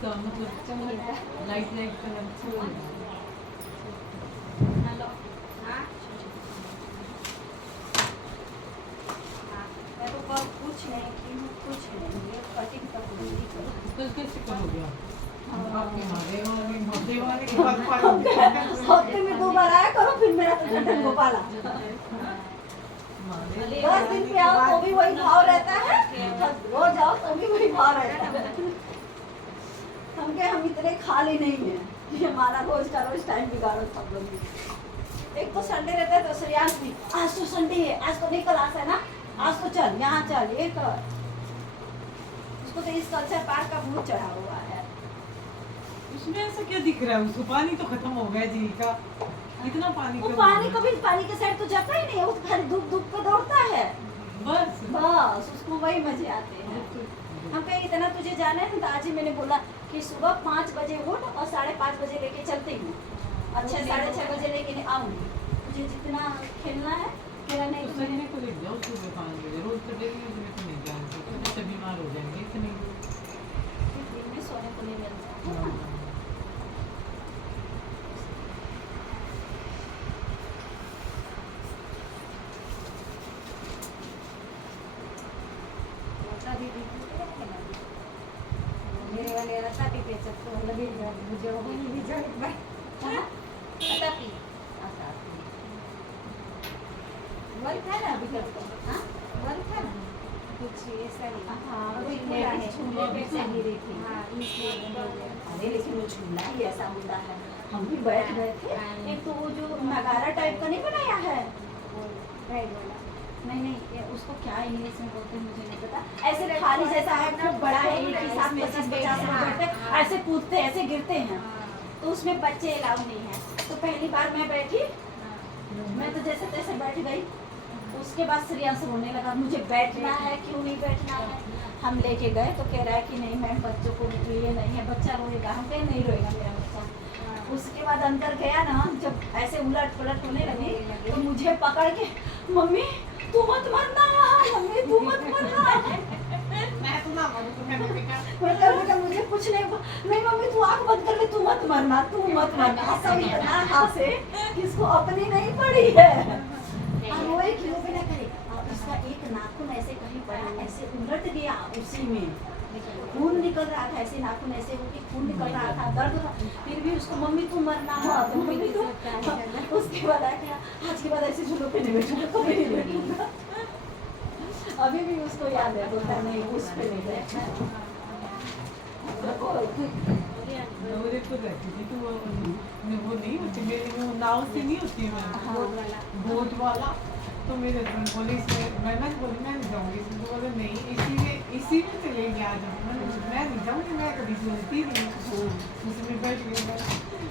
उसका मतलब light light colour. Hello हाँ मैं तो कल कुछ नहीं की हूँ, कुछ नहीं, ये कटिंग तक नहीं करो। तो कैसे करोगे आप? आपके हफ्ते में 2 बार आया करो, फिर मेरा तो ठंडन गोपाला 10 दिन पे आओ तो भी वही भाव रहता है, रोज आओ तो भी वही भाव रहता है। हम इतने खाली नहीं है कि हमारा रोज का रोज टाइम बिगाड़ो सब लोग। एक तो संडे रहता है तो श्रेयांश भी आज तो संडे है, आज तो नहीं क्लास है ना, आज तो चल यहाँ चल ये कर। उसको तो इस कल्चर पार्क का भूत चढ़ा हुआ है। उसमें ऐसा क्या दिख रहा है? उसको पानी तो खत्म हो गया जी का, इतना पानी वो पानी कभी पानी के साइड तो जाता ही नहीं है, वो खाली धूप धूप पे दौड़ता है बस। बस उसको वही मजे आते हैं। हम कहीं इतना तुझे जाना है तो आज ही मैंने बोला कि सुबह 5 बजे उठ और 5:30 बजे लेके चलते हूँ, अच्छा 6:30 बजे लेके आऊँगी। मुझे जितना खेलना है मेरा नहीं तो संडे को ले जाओ सुबह 5 बजे, रोज तो डेली यूज में तो नहीं जा सकते, तो बीमार हो जाएंगे इतने दिन में सोने को नहीं मिलता है ना। मेरे वाले रत्ता भी बेच सकते हो, लगे मुझे वो भी जाए भाई रत्ता पी वर्क है ना अभी तक तो, हाँ वर्क है ना कुछ ऐसा नहीं। हाँ वो झूले पे से गिरी थी। हाँ इसलिए अरे लेकिन वो झूला ही ऐसा होता है, हम भी बैठ गए थे। एक तो वो जो नगारा टाइप का नहीं बनाया है राइड वाला, नहीं ये उसको क्या इंग्लिश में बोलते हैं मुझे नहीं पता, ऐसे खाली जैसा है, खूब बड़ा है, एक ही साथ 50-50 लोग बैठते हैं, ऐसे कूदते ऐसे गिरते हैं, तो उसमें बच्चे अलाउ नहीं है। तो पहली बार मैं बैठी, मैं तो जैसे तैसे बैठ गई, उसके बाद श्रेयांश रोने लगा मुझे बैठना है, क्यों नहीं बैठना है। हम लेके गए तो कह रहा है कि नहीं मैम बच्चों को लिए नहीं है, बच्चा रोएगा। हम कहे नहीं रोएगा मेरा बच्चा। उसके बाद अंदर गया ना, जब ऐसे उलट पलट होने लगी तो मुझे पकड़ के मम्मी तू मत मरना, मम्मी तू मत मरना। मैं तो ना मरूं तो मैंने बेटा मुझे कुछ नहीं मम्मी तू आँख बंद कर ले, तू मत मरना, तू मत मरना। सब इतना हंसे कि इसको अपनी नहीं पड़ी है। वो एक किलो पे ना करे, उसका एक नाखून ऐसे कहीं पड़ा, ऐसे उलट गया, उसी में खून निकल रहा था, ऐसे नाखून ऐसे होके खून निकल रहा था, दर्द था। फिर भी उसको मम्मी तू मरना मत, मम्मी तू। उसके बाद आया आज के बाद ऐसे झूलों पे नहीं बैठूंगा, कभी नहीं बैठूंगा। अभी भी उसको याद है, बोलता नहीं उस पे नहीं बैठना। मेरे को रहती थी तो वो नहीं होती, मेरी वो नाव से नहीं होती है, बोट वाला। तो मेरे हस्बैंड बोले इसमें, मैं बोली मैं नहीं जाऊँगी इसमें, तो बोले नहीं इसी में चलेंगे आज हम। मैं नहीं जाऊँगी, मैं कभी चलती नहीं। उसमें बैठ गई,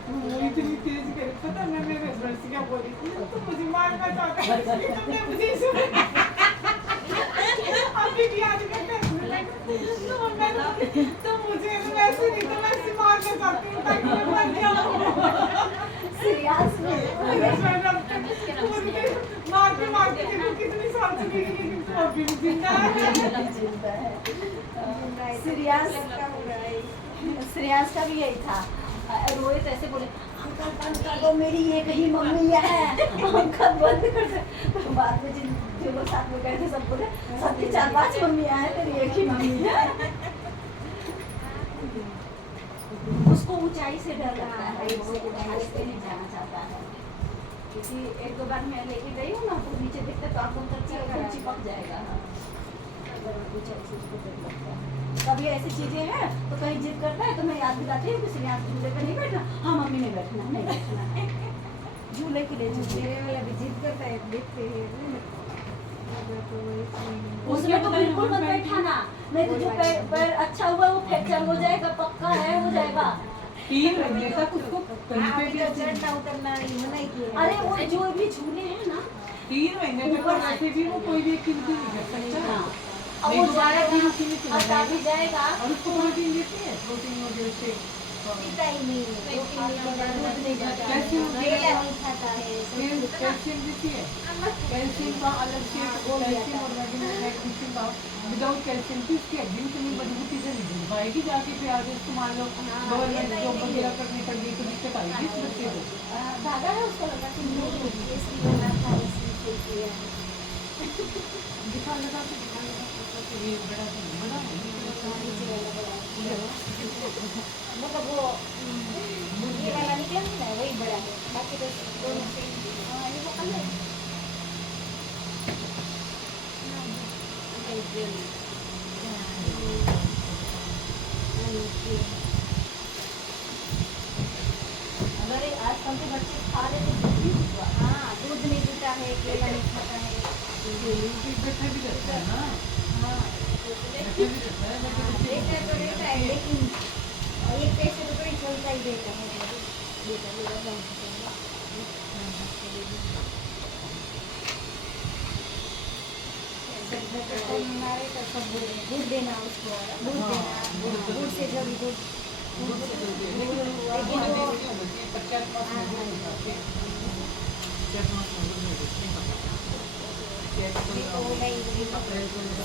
वो इतनी तेज करे, पता मैं मेरे हस्बैंड से क्या बोली, तो मुझे मारना चाहता है तो मैं मुझे अभी भी आज तो मुझे वैसे नहीं तो वैसे मारना चाहती हूँ ताकि मैं मर जाऊँ। सीरियस मारते देखो कितनी साल से गिरी, लेकिन तो अभी भी जिंदा है। श्रेयांश का भी यही था, रोहित ऐसे बोले अंकल बंद कर दो, मेरी एक ही मम्मी है, अंकल बंद कर दो। तो बाद में जो लोग साथ में गए थे सब बोले सबकी 4-5 मम्मियाँ हैं, तेरी एक ही मम्मी है। उसको ऊंचाई से डर लगता है, इससे ऊंचाई से नहीं जाना चाहता है, क्योंकि 1-2 बार मैं लेके गई हूँ ना, तो नीचे दिखते तो आपको चिपक जाएगा। ऊंचाई से उसको डर लगता है। कभी ऐसी चीजें हैं तो कहीं जिद करता है तो मैं याद दिलाती हूँ कि श्रेयांश झूले पे नहीं बैठना, हाँ मम्मी नहीं बैठना, नहीं बैठना। झूले के लिए झूले वाला भी जिद करता है, देखते हैं उसमें तो बिल्कुल मत बैठाना, नहीं तो जो पैर अच्छा हुआ वो फ्रैक्चर हो जाएगा, पक्का है हो जाएगा। 3 महीने तक उसको कहीं पे भी चढ़ना उतरना नहीं किया। अरे वो जो भी झूले हैं ना 3 महीने तक वैसे भी वो कोई भी एक्टिविटी नहीं कर सकता। वो जाएगा भी जाएगा और उसको प्रोटीन देते हैं, प्रोटीन वगैरह से पीता ही नहीं है, वो दूध नहीं खाता है, कैल्शियम केला नहीं खाता है, फिर कैल्शियम देती है, कैल्शियम का अलग से कैल्शियम और मैग्नीशियम का विदाउट कैल्शियम की उसकी हड्डी इतनी मजबूती से नहीं बन पाएगी, जाके फिर आगे उसको मान लो गवर्नमेंट जॉब वगैरह करने कर दी तो दिक्कत आएगी इस बच्चे को। दादा है उसको लगा कि नहीं इसलिए बना था इसलिए किया है। दिखा लगा तो ये बड़ा है मतलब वो ये वाला निकला नहीं ना वही बड़ा है, बाकी तो दोनों से ये वो अलग अगर आजकल के बच्चे खा रहे तो दूध भी हुआ, हाँ दूध नहीं पीता है, केला नहीं खाता है, बैठा भी रहता है ना, हाँ बैठा भी रहता है रहता है तो रहता है, लेकिन एक पैसे तो थोड़ी चलता ही रहता है मारे तो सब दूध देना उसको, दूध देना, दूध से जब दूध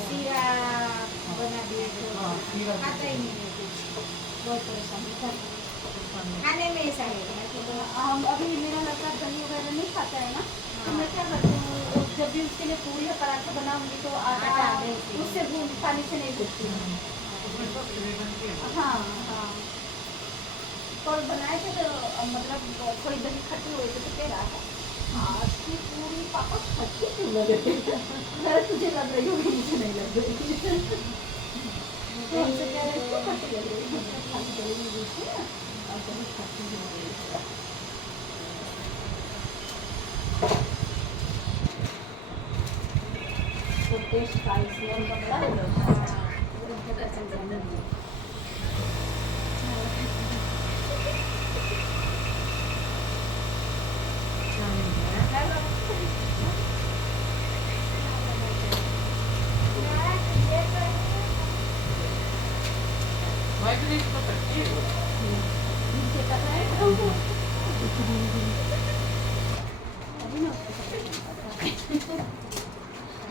सीरा बना दिए तो खाता ही नहीं है कुछ, बहुत परेशानी करता है। खाने में ऐसा है कि हम अभी मेरा लड़का दही वगैरह नहीं खाता है ना, तो मैं क्या करती हूँ जब भी उसके लिए पूरी या पराठा बनाऊंगी तो आटा उससे पानी से नहीं भूनती हूँ। हाँ हाँ और बनाए थे तो मतलब थोड़ी दही खट्टी हुई थी तो कह रहा था आज की पूरी पापा खट्टी क्यों लग रही है, तुझे लग रही होगी मुझे नहीं लग रही तो हमसे कह रहे क्यों खट्टी लग रही है, खाली गली में घुसे ना और बहुत खट्टी हो गई। तो टेस्ट का इसलिए हम बता रहे हैं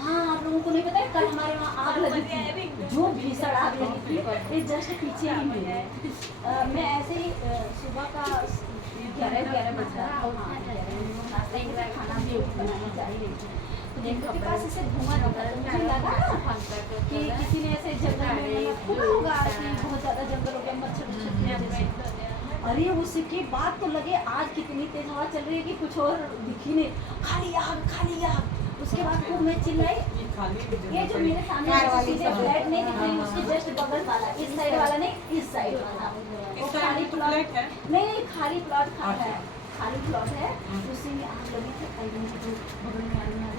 हाँ आप लोगों को नहीं पता है कल हमारे वहाँ आग लगी थी, जो भीषण आग लगी थी ये जस्ट पीछे ही मेरे मैं ऐसे ही सुबह का 11 बज रहा था, खाना भी बनाने जा ही रही थी तो देखो के पास ऐसे धुआं निकल रहा, मुझे लगा कि किसी ने ऐसे जंगल में फूका होगा कि बहुत ज़्यादा जंगल हो गया मच्छर अरे उसके बाद तो लगे आज कितनी तेज हवा चल रही है कि कुछ और दिखी नहीं, खाली आग खाली आग। उसके बाद खूब मैं चिल्लाई, ये जो मेरे सामने सीधे फ्लैट नहीं दिख रही उसके जस्ट बगल वाला, इस साइड वाला नहीं इस साइड वाला, वो खाली प्लॉट है नहीं खाली प्लॉट है, खाली प्लॉट है उसी में आग लगी थी। बगल में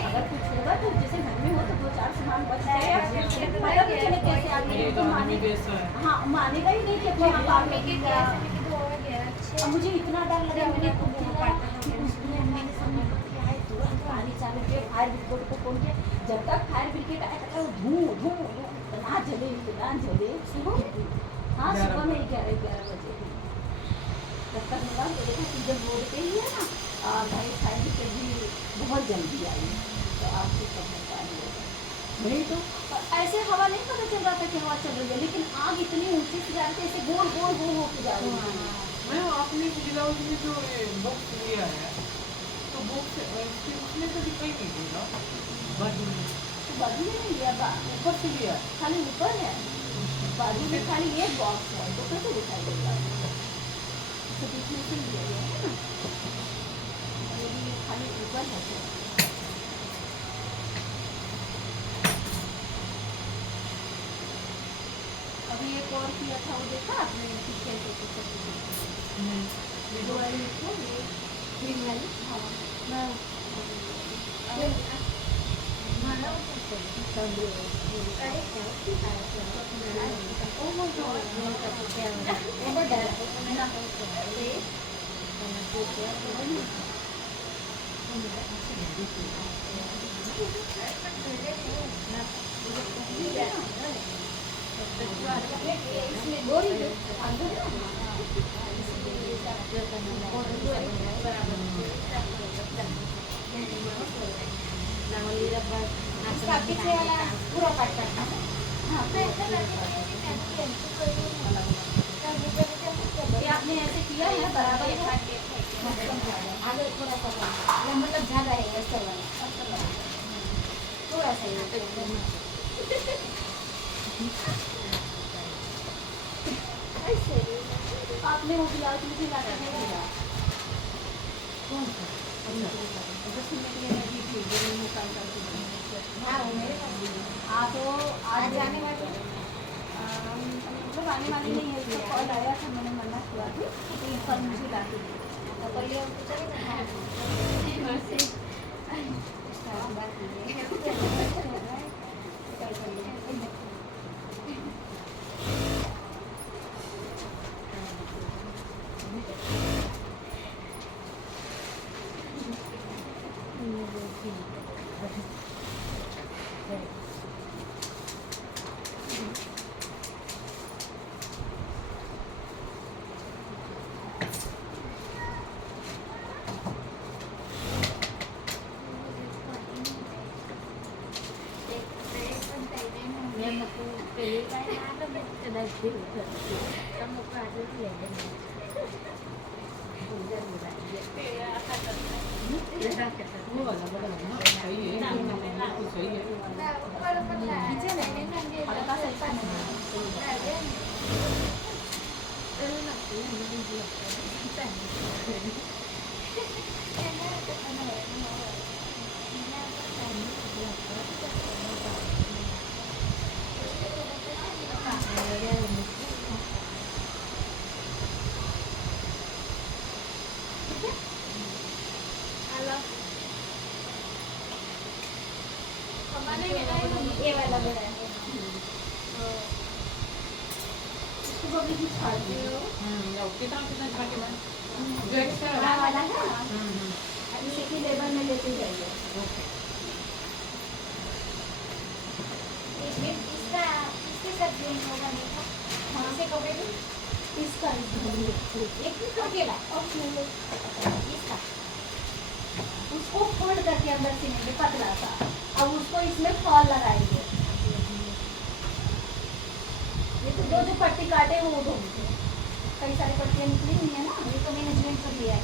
अगर कुछ होगा तो जैसे घर में हो तो 2-4 सामान बच जाए, कैसे आदमी तो हाँ मानेगा ही नहीं कि अपने मुझे इतना डर लगा, मैंने तुरंत पानी चालू किया, फायर ब्रिगेड को फोन किया, जब तक फायर ब्रिगेड आया तक धूँ इतना जले हाँ सुबह में 11 बजे तब तक मिला तो देखा कि जब रोड पे ही है ना भाई फायर ब्रिगेड भी बहुत जल्दी आई तो आपको सब बता नहीं तो ऐसे हवा नहीं पता चल रहा था कि हवा चल रही है, लेकिन आग इतनी ऊंची से जा रही थी ऐसे गोल होके जा रही थी। मैं आपने ब्लाउज में जो बॉक्स लिया है तो बॉक्स उसमें तो दिखाई नहीं देगा, बाजू में तो बाजू में नहीं लिया, ऊपर से लिया खाली ऊपर है, बाजू में खाली ये बॉक्स है तो कैसे दिखाई देगा, तो बीच में से लिया गया है ना, ये खाली ऊपर है। अभी एक और किया था वो देखा आपने पीछे तो दो वाली इसको ये ग्रीन वाली हाँ मैं इसमें गोरी अंदर इसका पीछे वाला पूरा पार्ट काटना है। हाँ ये आपने ऐसे किया है बराबर है। आगे थोड़ा सा ये मतलब ज़्यादा है ऐसा वाला थोड़ा सा आपने वो ब्लाउज मुझे लाके नहीं दिया। कौन सा अच्छा सिलने के लिए मैं भी थी जो मैं काम करती थी। हाँ वो मेरे पास भी है। हाँ तो आज जाने वाले मतलब आने वाले नहीं है। उसका कॉल आया था मैंने मना किया थी तो ये कल मुझे ला के दी तो पहले उनको चलेगा। हाँ वैसे बात वो वाला बड़ा है ना सही है बिल्कुल सही है। हल्का सा ऐसा नहीं ये वाला बड़ा है इसको बबली की छाड़ दो। या कितना कितना छाके में जो एक्स्ट्रा बड़ा वाला है ना हम्म इसी की लेबर में लेते जाइए। ओके इसका इसके साथ ज्वाइन होगा नहीं था वहाँ से कपड़े भी इसका एक ही अकेला इसका उसको फोल्ड करके अंदर सिलेंगे पतला सा अब उसको इसमें फॉल लगाएंगे। ये तो जो पट्टी काटे वो दो कई सारी पट्टियाँ निकली हुई है ना ये तो मैंने ज्वाइन कर लिया है।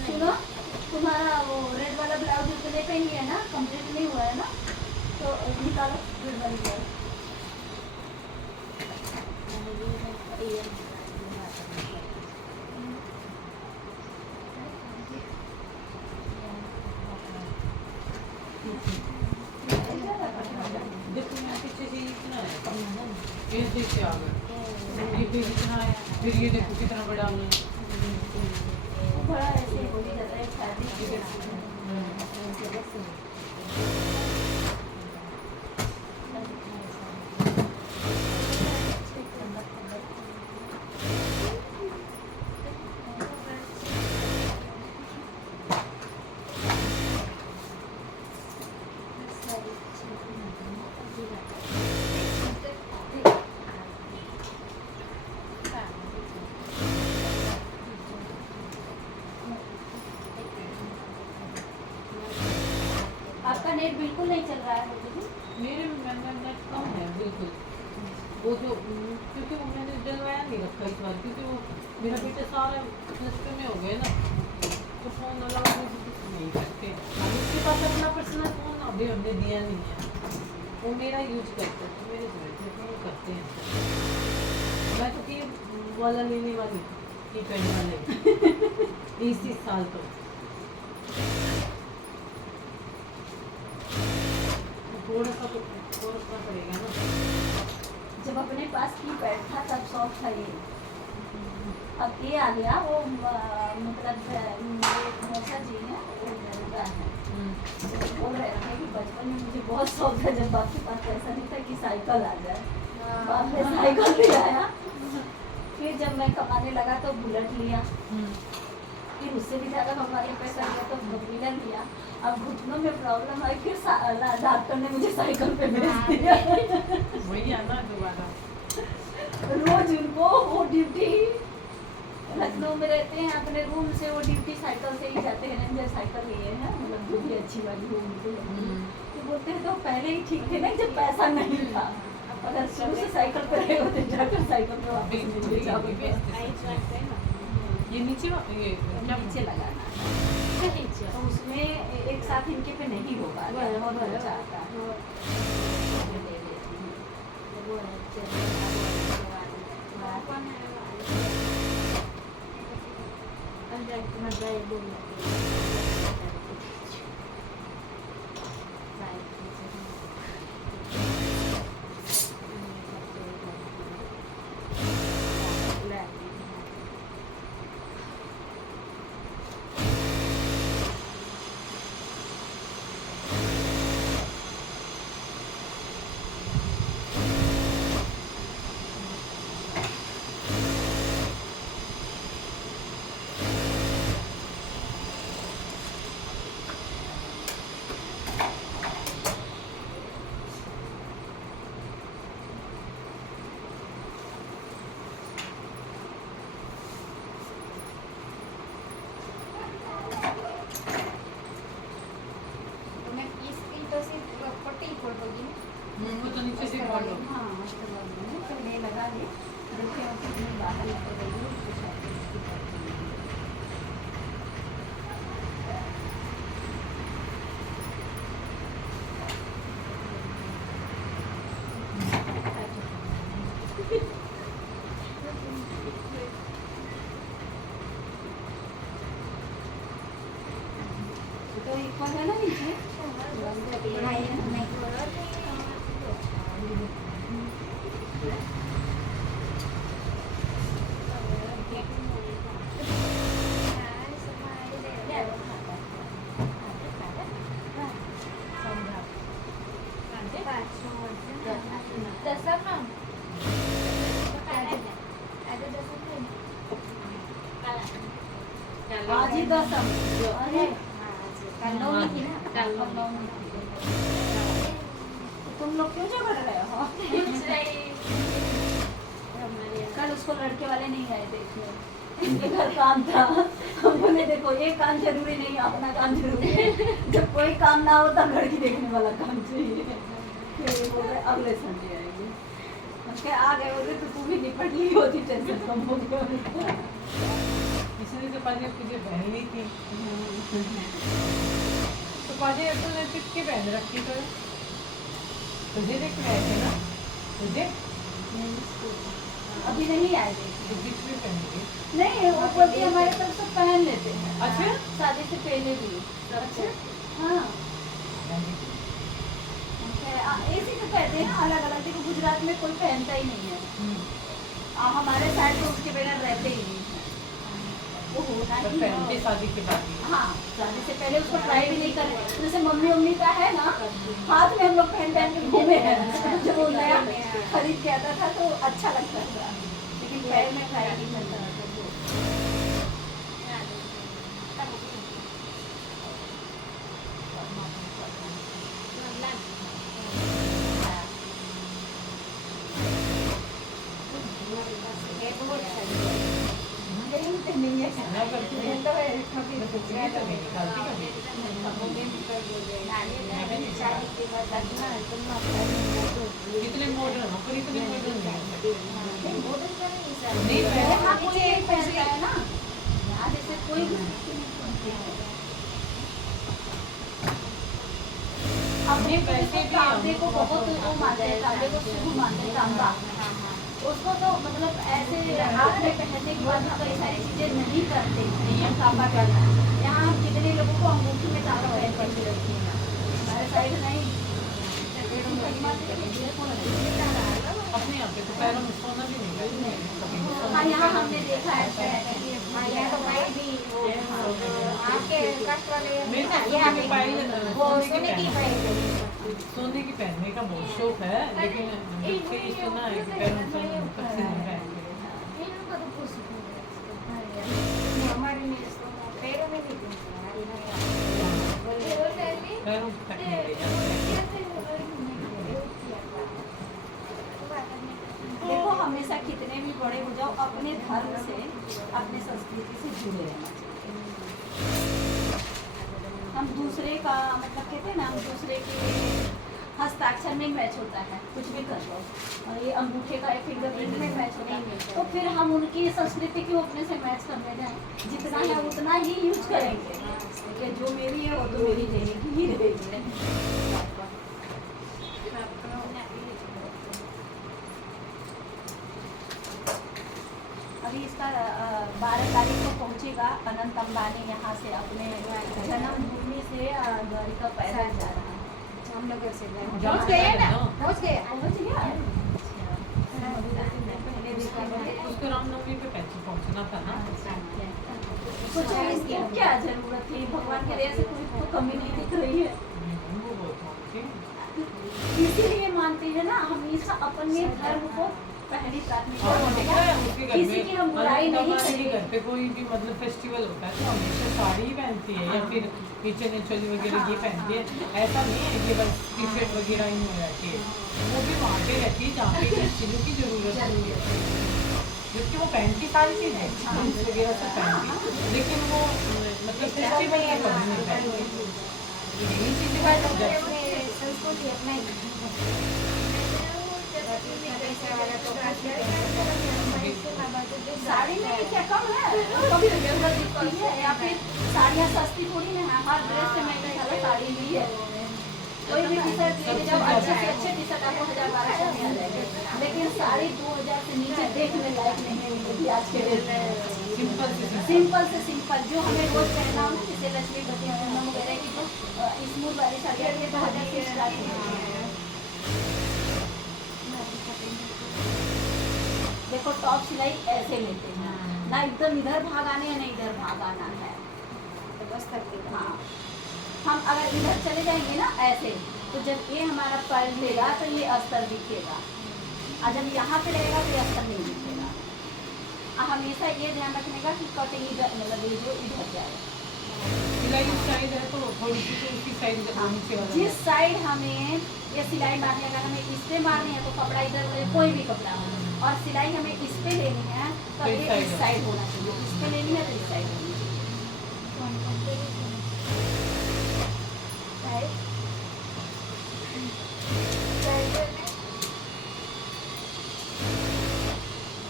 सुनो तुम्हारा वो रेड वाला ब्लाउज उतने पे ही है ना कंप्लीट नहीं हुआ है ना तो निकालो रेड वाली ब्लाउज। देखो यहाँ पीछे से इतना है ये देखिए आ गए ये फिर इतना है फिर ये देखो कितना बड़ा है। थोड़ा ऐसे ही बोली जाता है शादी की आपका नेट बिल्कुल नहीं चल रहा है मुझे मेरे में नेट कम है बिल्कुल वो जो क्योंकि वो मैंने डलवाया नहीं रखा इस बार क्योंकि वो मेरा बेटा सारा नस्ते में हो गया ना तो फोन अलाउ नहीं करते उसके पास अपना पर्सनल फोन अभी हमने दिया नहीं है वो मेरा यूज करते हैं तो मेरे से फोन करते हैं। मैं तो कि वाला लेने वाली थी पेन वाले इसी साल तो थोड़ा सा तो सोचना पड़ेगा ना। जब अपने पास कीपैड था तब शौक था ये। अब ये आ गया वो मतलब मेरे मौसा जी हैं वो दरोगा है, तो बोल रहे थे कि बचपन में मुझे बहुत शौक था जब बाप के पास पैसा नहीं था कि साइकिल आ जाए, बाप ने साइकिल ले आया। फिर जब मैं कमाने लगा तो बुलेट लिया, फिर उससे भी ज़्यादा कमाने पैसा लिया तो फोर-व्हीलर लिया। अब घुटनों में प्रॉब्लम आई, फिर डॉक्टर ने मुझे साइकिल पे भेज दिया। वही आना दोबारा। रोज उनको वो ड्यूटी लखनऊ में रहते हैं, अपने रूम से वो ड्यूटी साइकिल से ही जाते हैं। रेंजर साइकिल लिए हैं, मतलब जो भी अच्छी वाली हो उनको। तो बोलते हैं तो पहले ही ठीक थे ना जब पैसा नहीं था, अगर शुरू से साइकिल पे रहे होते जाकर साइकिल पे वापस ले जाओगे। ये नीचे ये क्या नीचे लगाना है, तो उसमें एक साथ इनके पे नहीं होगा, बहुत अच्छा आता है। वो तो नीचे से बॉल हो। हाँ पहले लगा ले, देखिए और कितनी बाहर निकल रही है उसके साथ उसकी बात नहीं है। तो एक बार है ना नीचे आज ही 10 अरे नौवीं थी ना, नौवीं थी। तुम लोग क्यों झगड़ रहे हो? कल उसको लड़के वाले नहीं आए देखने, इनके घर काम था। हम बोले देखो ये काम जरूरी नहीं है, अपना काम जरूरी है। जब कोई काम ना हो तब लड़की देखने वाला काम चाहिए। फिर ये बोल रहे अगले संडे आएंगे। उसके आ गए बोले तो तू भी निपट ली होती, टेंशन कम हो गया। इसने तो पाजी तुझे पहन ली थी, तो पाजी अब तूने किसकी पहन रखी? तो तुझे देखने आए थे ना, तुझे अभी नहीं आए देखने। तो बीच में पहनेंगे। नहीं वो बोलती हमारे तरफ से पहन लेते हैं। अच्छा शादी से पहले भी। अच्छा हाँ ऐसे तो कहते हैं अलग अलग, देखो गुजरात में कोई पहनता ही नहीं है। हमारे साइड तो उसके बगैर रहते ही नहीं है, वो होना ही पहनते है। शादी के बाद ही। हाँ शादी से पहले उसको ट्राई भी नहीं करे, जैसे मम्मी उम्मी का है ना, हाथ में हम लोग पहन पहन के घूमे हैं। जब वो नया खरीद के आता था तो अच्छा लगता था, लेकिन पैर में ट्राई नहीं करता था। ना करती है तो है कभी तो ये तो नहीं निकालती कभी। कितने मॉडर्न हो, पर इतने मॉडर्न नहीं पहले हाँ कोई एक पहनता है ना, यहाँ जैसे कोई अपने वैसे भी तांबे को बहुत वो मानते हैं, तांबे को शुभ मानते हैं, तांबा उसको तो मतलब ऐसे हाथ में पहनने के बाद कई सारी चीजें नहीं करते नियम तांबा करना। यहाँ हम कितने लोगों को अंगूठी में तांबा पहन कर रखी है, हमारे साइड नहीं। मैडम अपने यहाँ पे तो पैरों में सोना भी नहीं है कभी हाँ यहाँ हमने देखा है सोने की पहनने का बहुत शौक है, लेकिन मुझे ये सुना है कि पैरों में सोना तब से नहीं पहनते। पैरों तक नहीं ले जाते। देखो हमेशा कितने भी बड़े हो जाओ अपने धर्म से अपने संस्कृति से जुड़े रहना चाहिए। हम दूसरे का मतलब कहते हैं ना, हम दूसरे के हस्ताक्षर में मैच होता है, कुछ भी कर लो, और ये अंगूठे का एक फिंगरप्रिंट में मैच होता है, तो फिर हम उनकी संस्कृति क्यों अपने से मैच करने जाएं? जितना है उतना ही यूज करेंगे, कि जो मेरी है वो तो मेरी रहेगी ही रहेगी। अभी इसका 12 तारीख को पहुंचेगा अनंत अंबानी यहाँ से अपने जन्मभूमि से द्वारिका पैदल जा रहा है। जामनगर से पहुंच गए ना? पहुंच गया। उसको रामनवमी पे पैसे पहुंचना था ना। कुछ इसकी क्या जरूरत थी? भगवान के दया से कोई तो कमी नहीं दिख रही है, वो बहुत मानती इसीलिए मानते हैं ना, हमेशा अपने धर्म को पहली प्राथमिकता, किसी की हम बुराई नहीं करेंगे। घर पे कोई भी मतलब फेस्टिवल होता है तो हमेशा साड़ी ही पहनती है, या फिर नीचे चोली वगैरह ये पहनती है। ऐसा नहीं है कि बस टी शर्ट वगैरह ही हो रहती है, वो भी वहाँ पे रहती है जहाँ पे चीज़ों की जरूरत होती है, जबकि वो पहनती सारी चीज़ें जीन्स वगैरह सब पहनती, लेकिन वो मतलब फेस्टिवल के कभी नहीं पहनती। यही चीज़ें संस्कृति अपना साड़ी में क्या कम है? कम जरूरत दिखती है, या फिर साड़ियाँ सस्ती थोड़ी ना है, हर ड्रेस से महंगा ज़्यादा साड़ी नहीं है। कोई भी टी शर्ट लेके जाओ, अच्छे से अच्छे टी शर्ट आपको 1000-1200 में आ जाएगा, लेकिन साड़ी 2000 से नीचे देखने लायक नहीं मिलेगी आज के डेट में। सिंपल से सिंपल जो हमें रोज पहनना हो, जैसे लक्ष्मीपति पूनम वगैरह की तो स्मूथ वाली साड़ी आती है 2000 से स्टार्ट होती है। देखो टॉप सिलाई ऐसे लेते हैं ना, एकदम इधर भाग आने है ना इधर भाग आना है, तो बस करते हैं। हाँ, हम अगर इधर चले जाएंगे ना ऐसे, तो जब ये हमारा पैर लेगा तो ये अस्तर दिखेगा, और जब यहाँ पे रहेगा तो ये अस्तर नहीं दिखेगा। हमेशा ये ध्यान रखने का कि कटिंग इधर मतलब ये जो इधर जाए, सिलाई साइड है तो थोड़ी सी उसकी साइड नीचे वाला जिस साइड हमें ये सिलाई मारनी है, अगर हमें इस पे मारनी है तो कपड़ा इधर, कोई भी कपड़ा हो, और सिलाई हमें इस पे लेनी है तो ये इस साइड होना चाहिए, इस पे लेनी है तो इस साइड होनी चाहिए।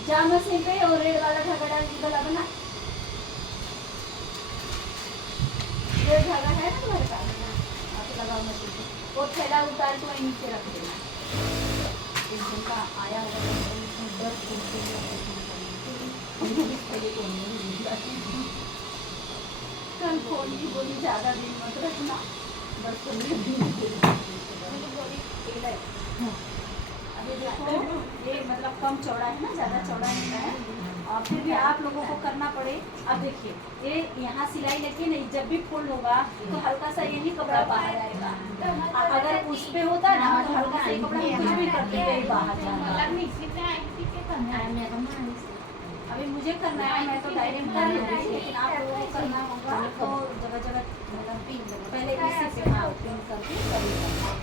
जामा सिंह पे और रेड वाला धागा डाल के गला बना, रेड धागा है ना तुम्हारे पास, आप लगाओ मशीन पे, वो थैला उतार के वहीं नीचे रख देना। एक दिन का आया होगा 10 दिन के कल फोन की बोली ज़्यादा दिन मत रखना, बस 15 दिन। अभी देखो ये मतलब कम चौड़ा है ना, ज़्यादा चौड़ा नहीं है, और फिर भी आप लोगों को करना पड़े। अब देखिए ये यहाँ सिलाई लगी नहीं, जब भी फोल्ड होगा तो हल्का सा यही कपड़ा बाहर आएगा, अगर उस पे होता ना तो हल्का सा कपड़ा कुछ भी करते हुए बाहर जाएगा। अभी मुझे करना है, मैं तो डायरेक्ट कर लूँगी, लेकिन आप लोगों को करना होगा तो जगह जगह मतलब पहले इसी पे हाँ पिन करके करिएगा।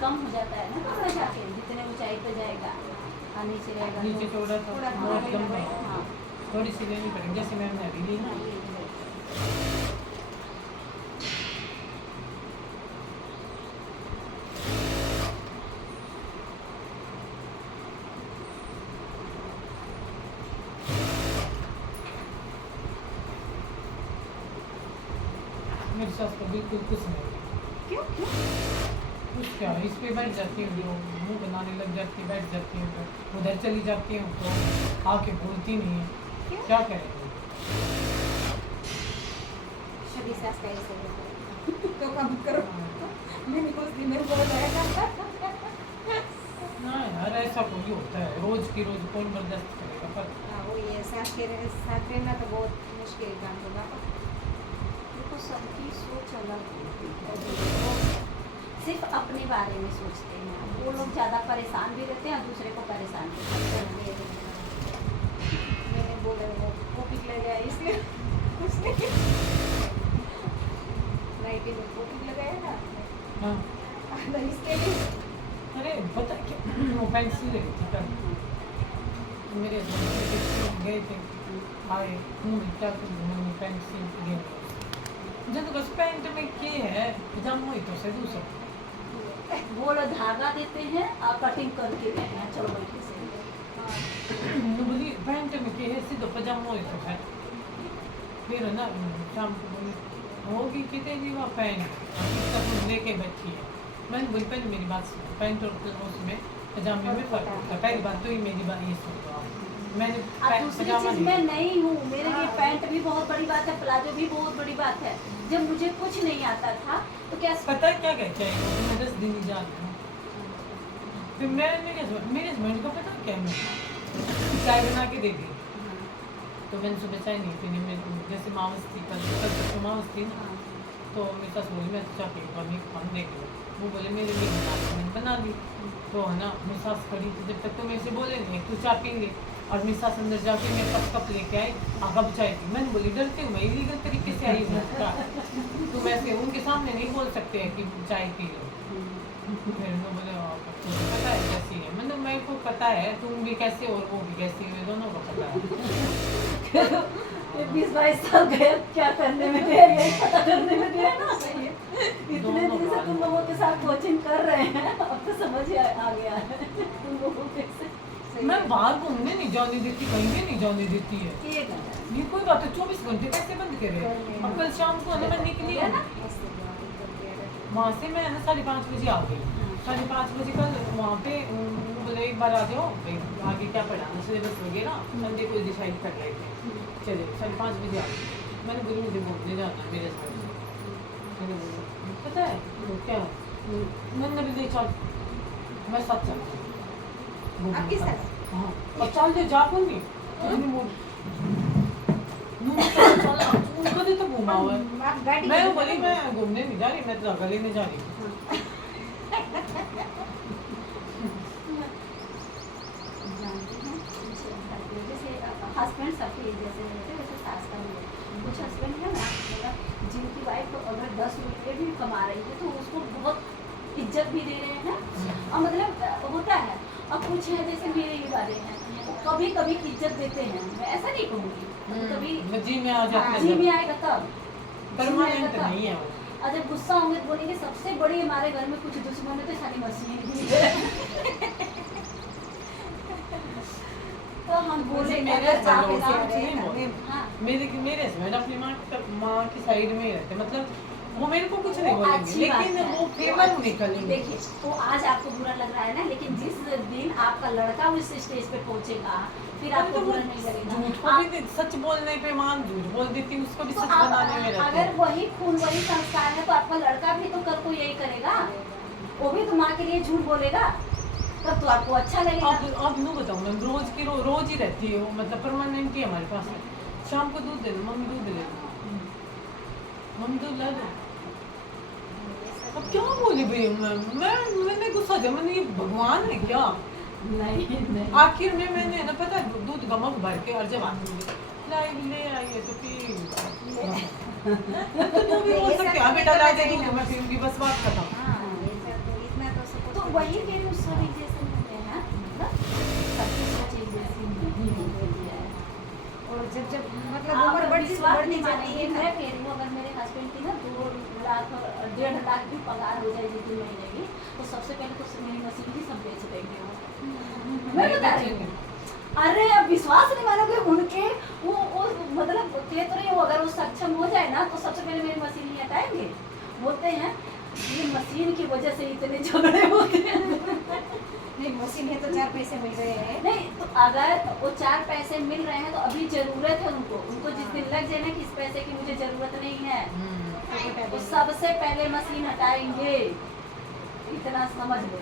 कम हो जाता है ना थोड़ा जाके, जितने ऊंचाई पे जाएगा और नीचे रहेगा नीचे थोड़ा सा बहुत कम है, हाँ थोड़ी सी लेनी पड़ेगी, जैसे मैम ने अभी ली ना। मेरी सास को बिल्कुल कुछ नहीं। क्यों क्यों? कुछ क्या, इस पे बैठ जाती हूँ, जो मुँह बनाने लग जाती है, बैठ जाती हूँ, उधर चली जाती हूँ तो आके बोलती नहीं है। क्या करेंगे? शबी सास का ऐसे होता है। तो कम करो। मैंने कुछ दिन में बोल रहा ना यार, ऐसा कोई होता है, रोज की रोज कौन बर्दाश्त करेगा? पर हाँ वो ये सास के साथ रहना तो बहुत मुश्किल काम होगा। देखो सबकी सोच अलग होती है, सिर्फ अपने बारे में सोचते हैं। वो लोग ज़्यादा परेशान भी रहते हैं और दूसरे को परेशान भी करते हैं। मैंने बोला वो कॉपी ले गया इसलिए कुछ नहीं कि कॉपी लगाया था हाँ, इसके लिए। अरे पता है क्या, वो पेंसिल ले थी कल, मेरे हस्बैंड गए थे, आए क्या मम्मी पेंसिल ले जब बस पैंट में क्या है, पजामा ही तो से दूसरा वो लोग धागा देते हैं और कटिंग करके देते हैं। चलो बैठे से बोली पैंट में क्या है, सीधा पजामा ही तो है। फिर है ना शाम को बोली होगी कितने जी वहाँ पैंट लेके बैठी है। मैंने बोली पहले मेरी बात सुनो, पैंट और उसमें पजामे में फर्क होता है। पहली बात तो ये मेरी बात ये सुनो आप, मैंने दूसरी चीज मैं नहीं हूँ, मेरे लिए पैंट भी बहुत बड़ी बात है, प्लाजो भी बहुत बड़ी बात है। जब मुझे कुछ नहीं आता था तो क्या पता है क्या कहते हैं, मैं 10 दिन ही जा रही हूँ। फिर मेरे हस्बैंड को पता क्या, मैं चाय बना के दे दी, तो मैंने सुबह चाय नहीं पीनी, मैं जैसे मावस थी कल तो मावस थी ना, तो मेरे सास बोली मैं तो चाय पीऊँगा, मैं खान देख लो। वो बोले मेरे लिए बना दी, मैंने बना दी। तो है ना मेरी सास खड़ी थी, जब तक तो मेरे से बोले नहीं तू चाय पीएंगे, और मेरी सास अंदर जाके मेरे कप लेके आई, कब चाय पी। मैंने बोली डरती हूँ मैं, इलीगल तरीके से आई हूँ क्या, तुम ऐसे उनके सामने नहीं बोल सकते हैं कि चाय पी लो। फिर वो बोले पता है कैसी है, मतलब मेरे को पता है तुम भी कैसे और वो भी कैसी है, दोनों को पता है। 20-22 साल गए, क्या करने में दे रहे हैं, पता करने में दे ना। सही है, इतने दिन से तुम लोगों के साथ कोचिंग कर रहे हैं, अब तो समझ आ गया है तुम लोगों के से। मैं बाहर घूमने नहीं जाने देती, कहीं भी नहीं जाने देती है। ये कोई बात है, 24 घंटे कैसे बंद करे? अब कल शाम को मैं निकली है ना वहाँ से, मैं ना 5:30 बजे आ गई। 5:30 बजे कल वहाँ पे बोले एक बार आ जाओ, आगे क्या पढ़ाना सिलेबस वगैरह संडे को डिसाइड कर रहे थे। चले 5:30 बजे आ गई। मैंने बोली मुझे घूमने जाना है मेरे साथ। मैंने बोला पता है वो क्या, मैंने भी चल मैं साथ चलती हूँ। आपके साथ? हाँ, और चल दे जा कौन कभी तो घूमा हुआ है। मैं बोली मैं घूमने नहीं जा रही, मैं तो गले में जा रही हूँ। हस्बैंड सबके जैसे रहते वैसे सास का भी है। कुछ हस्बैंड है ना, मतलब जिनकी वाइफ अगर 10 रुपये भी कमा रही है तो उसको बहुत इज्जत भी दे रहे हैं, और मतलब होता है। और कुछ है जैसे मेरे ही वाले हैं, कभी कभी इज्जत देते हैं, मैं ऐसा नहीं कहूँगी, कभी जी में आ जाते हैं, जी में आएगा तब, परमानेंट नहीं है वो। और जब गुस्सा होंगे तो बोलेंगे सबसे बड़ी हमारे घर में कुछ दुश्मन है तो सारी मशीन भी है। तो हम बोले मेरे हस्बैंड अपनी माँ की साइड में ही रहते, मतलब वो मेरे को कुछ नहीं बोलेंगे, लेकिन वो फेवर निकलेंगे। देखिए तो आज आपको बुरा लग रहा है ना, लेकिन जिस दिन आपका लड़का उस स्टेज पे पहुंचेगा फिर आपको तो बुरा नहीं लगेगा। झूठ को भी सच बोलने पे मान झूठ बोल देती हूँ, उसको भी तो सच बनाने में रहती अगर है। वही खून वही संस्कार है तो आपका लड़का भी तो कल को यही करेगा, वो भी तो माँ के लिए झूठ बोलेगा, तब तो आपको अच्छा लगेगा। अब मैं बताऊँ, मैं रोज ही रहती है, मतलब परमानेंट ही हमारे पास है। शाम को दूध दे दो, मम्मी दूध दे दो, मम्मी दूध ला दो। अब क्या बोली भाई, मैंने गुस्सा दिया, मैंने ये भगवान है क्या? नहीं आखिर में मैंने ना पता है दूध का मग भर के, और जब आती ले आई है तो पी तो तू भी बोल सकते हैं बेटा ला दे दूध, मैं पीऊंगी, बस बात खत्म। तो वही मेरे उस जैसे में है, सबकी सोच एक जैसी नहीं होती है। और जब मतलब उम्र बढ़ती नहीं जाती है मैं कह रही हूँ अगर मेरे हस्बैंड की ना 2 लाख 1.5 लाख भी पगार हो जाएगी 2 महीने की, तो सबसे पहले तो मेरी मशीन ही सब बेच देंगे वो। मैं बता रही हूँ, अरे अब विश्वास नहीं मानोगे, उनके वो मतलब कह तो रही हो, अगर वो सक्षम हो जाए ना तो सबसे पहले मेरी मशीन ही हटाएंगे। बोलते हैं ये मशीन की वजह से इतने झगड़े होते हैं। नहीं मशीन है तो 4 पैसे मिल रहे हैं। नहीं तो अगर वो 4 पैसे मिल रहे हैं तो अभी जरूरत है उनको जिस दिन लग जाए ना कि इस पैसे की मुझे जरूरत नहीं है तो सबसे पहले मशीन हटाएंगे, इतना समझ लो।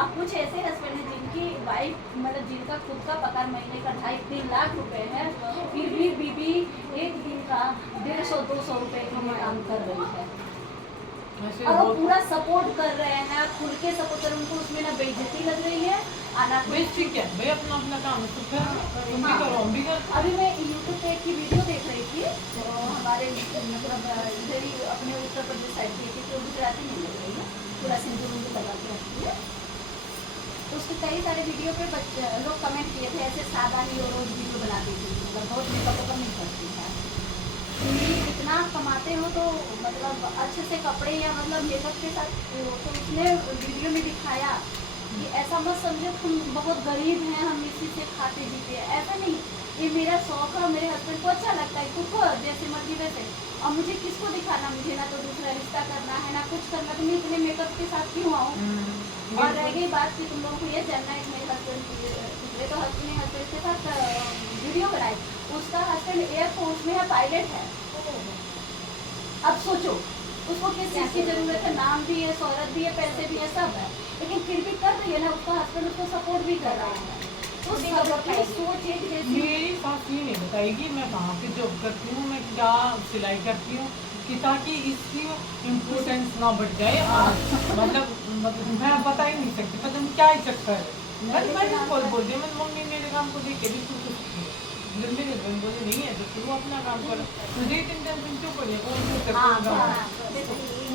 अब कुछ ऐसे हस्बैंड हैं जिनकी वाइफ मतलब जिनका खुद का पगार महीने का 2.5-3 लाख रुपए है, फिर भी बीबी एक दिन का 150-200 रुपए के लिए काम कर रही है ऐसे और वो बहुत- पूरा सपोर्ट कर रहे हैं, खुल के सपोर्ट कर, उनको उसमें ना बेइज्जती लग रही है आना। भाई ठीक है भाई, अपना अपना काम है तो फिर तुम भी करो हम भी करते अभी मैं यूट्यूब पे एक की वीडियो देख रही थी, तो हमारे मतलब इधर ही अपने उत्तर प्रदेश साइड की थी, तो गुजराती नहीं लग रही है, पूरा सिंधु उनको लगा के रखती है। तो उसके कई सारे वीडियो पे बच्चे लोग कमेंट किए थे ऐसे सादा ही और रोज वीडियो बनाती थी, मतलब बहुत मेकअप वेकअप नहीं करती है। तुम इतना कमाते हो तो मतलब अच्छे से कपड़े या मतलब मेकअप के साथ, तो उसने वीडियो में दिखाया कि ऐसा मत समझो तुम बहुत गरीब हैं, हम इसी से खाते पीते हैं, ऐसा नहीं, ये मेरा शौक है, मेरे हस्बैंड को अच्छा लगता है, खुद को जैसे मर्जी वैसे। और मुझे किसको दिखाना, मुझे ना तो दूसरा रिश्ता करना है ना कुछ करना, तो मैं इतने मेकअप के साथ क्यों आऊँ। और रह गई बात कि तुम लोगों को ये जानना है कि मेरे हस्बैंड दूसरे तो हस्बैंड के साथ वीडियो बनाई, उसका हस्बैंड एयरफोर्स में है, पायलट है। अब सोचो उसको किस चीज़ की जरूरत है, नाम भी है, शोहरत भी है, पैसे भी है, सब है, लेकिन फिर भी कर रही है ना, उसका हस्बैंड उसको सपोर्ट भी कर रहा है। तो सबकी सोच एक जैसी। मेरी सास ये नहीं बताएगी मैं कहाँ पे जॉब करती हूँ, मैं क्या सिलाई करती हूँ, कि ताकि इसकी इम्पोर्टेंस ना बढ़ जाए। मतलब मैं बता ही नहीं सकती, पता नहीं क्या ही चक्कर है। मैं बोल दिया मैं मम्मी मेरे काम को देख के भी तू जब मेरे हस्बैंड बोले नहीं है तो तू अपना काम कर, मुझे इतनी टेंशन क्यों पड़ी है, कौन क्यों कर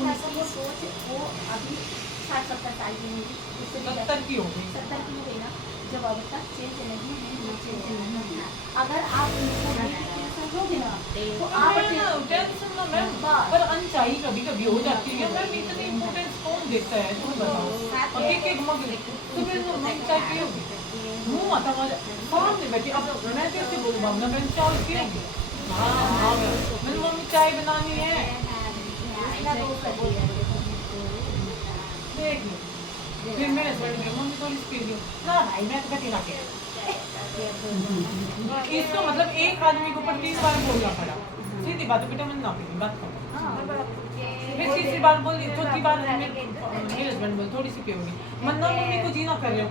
उनकी सोच वो अभी 60-70 साल की होगी, उससे भी 70 की हो गई। 70 की हो गई ना, जब अब तक चेंज नहीं है ना चेंज नहीं है। अगर आप उनको टेंशन दोगे ना तो आप टेंशन ना मैम, पर अनचाही कभी कभी हो जाती है मैम, इतनी इम्पोर्टेंस कौन देता है तुम बताओ। और एक मग तुम्हें मन चाहिए होगी मुँह आता हमारे सामने बैठी, अब मैं कैसे बोलूँ भावना मैंने चाय पियोगी, हाँ मेरी मम्मी चाय बनानी है, देख लो फिर मेरे हस्बैंड ने मम्मी थोड़ी सी पी लियो ना भाई मैं तो कटी के इसका मतलब एक आदमी के ऊपर 3 बार बोलना पड़ा, सीधी बात है बेटा मैंने ना पी बात करो, फिर तीसरी बार बोली, चौथी बार मेरे हस्बैंड बोले थोड़ी सी पियोगी, मन ना मम्मी को जीना कर रहे हो,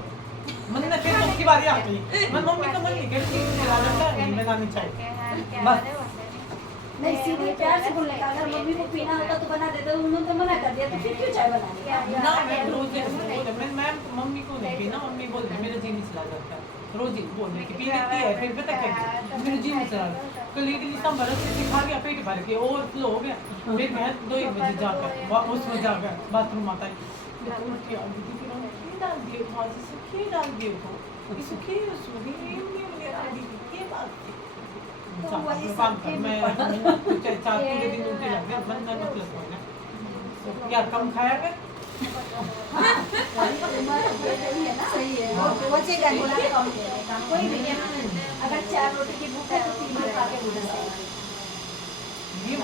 मन ने फिर चौथी बार आ गई, मन मम्मी का मन नहीं कर रही नहीं बनानी चाहिए बस। नहीं सीधे प्यार से बोलने का, अगर मम्मी को पीना होता तो बना देते, उन्होंने तो मना कर दिया, तो फिर क्यों चाय बनानी। ना मैं रोज मैं मम्मी को नहीं पीना, मम्मी बोल मेरा जी नहीं चला जाता, रोज ही बोल रही पी लेती है, फिर पता क्या मेरा जी नहीं चला, कल इडली सांभर अच्छे से खा गया पेट भर के और फ्लो हो गया, फिर मैं 2-1 बजे जाकर उसमें जाकर बाथरूम आता है उल्टी आ गई, फिर हमने डाल दिए भाजी सूखी डाल दिए तो सूखी उसमें ये बात थी काम कर मैं चार पूरे दिन उल्टी लग गया मन में मतलब हो गया क्या कम खाया कर सही है पहुंचेगा कोई भी नहीं, अगर 4 रोटी की भूख है तो 3 लोग खा के भूख है। ये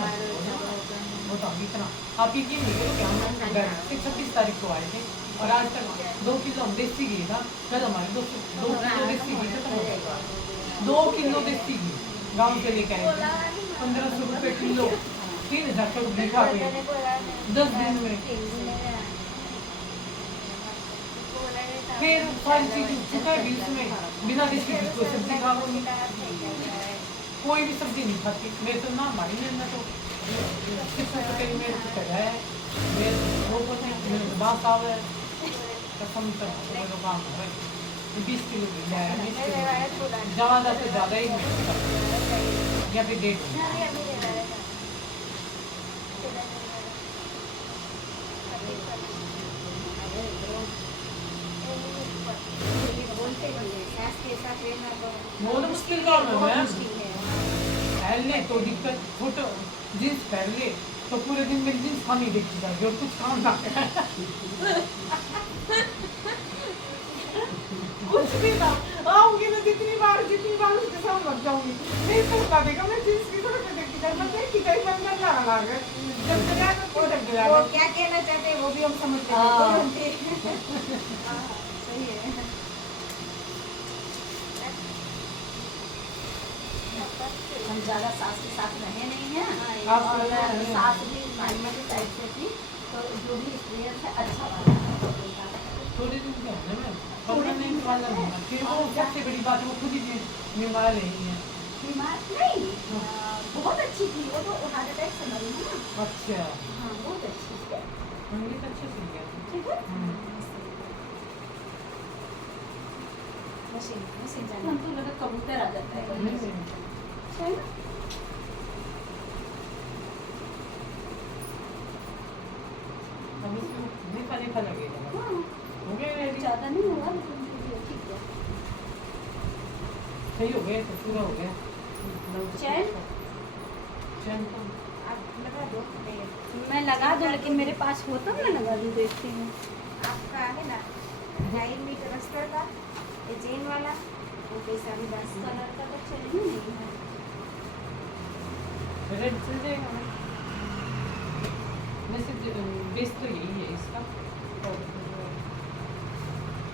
वो तो इतना आप यकीन नहीं करो कि हम घर से 26 तारीख को आए थे और आज तक 2 किलो हम देसी घी था, कल हमारे 2 किलो देसी घी खत्म हो गया, 2 किलो देसी घी गाँव से लेकर आए 1500 रुपये किलो, 3000 का घी खा गए 10 दिन में, फिर सारी चीज चुका है बीच में, बिना देसी घी को सब्जी खा लूँगी, कोई भी सब्जी नहीं खाती मैं तो ना हमारी में तो कितना तो कहीं मेरे को चला है मेरे वो बोलते हैं मेरे बात आ है कसम से मेरे काम है 20 किलो घी लाया 20 किलो ज़्यादा से ज़्यादा ही मिर्च या फिर 1.5 बहुत मुश्किल काम है मैम, पहले तो दिक्कत फोटो जींस पहन ले तो पूरे दिन मेरी जींस खानी दिखती जाएगी और कुछ काम ना कुछ भी ना आऊंगी ना जितनी बार उसके साथ लग जाऊंगी नहीं तो बता देगा मैं जींस की थोड़ी देखी करना चाहिए कि कहीं बंद ना लगा जब तक आए तो लग गया वो क्या कहना चाहते हैं वो भी हम समझते हैं हाँ। हाँ, सही है। हम ज्यादा सास के साथ रहे नहीं हैं आप और रहे हैं। सास भी मायमा की साइड से थी तो जो भी एक्सपीरियंस है अच्छा वाला थोड़े दिन के होने में पता नहीं वाला नहीं फिर वो सबसे बड़ी बात वो खुद ही बीमार रही है बीमार नहीं बहुत अच्छी थी वो तो हार्ट अटैक से मरी है ना अच्छा हाँ बहुत अच्छी थी ये तो अच्छे से गया ठीक है मशीन जाने हम तो लगा कबूतर आ जाता है नहीं नहीं है ना अब इसमें निफा लगेगा हाँ हो गया रेडी ज्यादा नहीं हुआ लेकिन फिर भी ठीक है सही हो गया तो पूरा हो गया चैन? चैन तो आप लगा दो मैं लगा दूं लेकिन मेरे पास हो तो मैं लगा दूं देखती हूँ आपका है ना 2.5 मीटर अस्तर का ये चेन वाला वो पैसा भी 10 कलर का तो चैन ही नहीं है रेड चल जाएगा वैसे बेस तो यही है इसका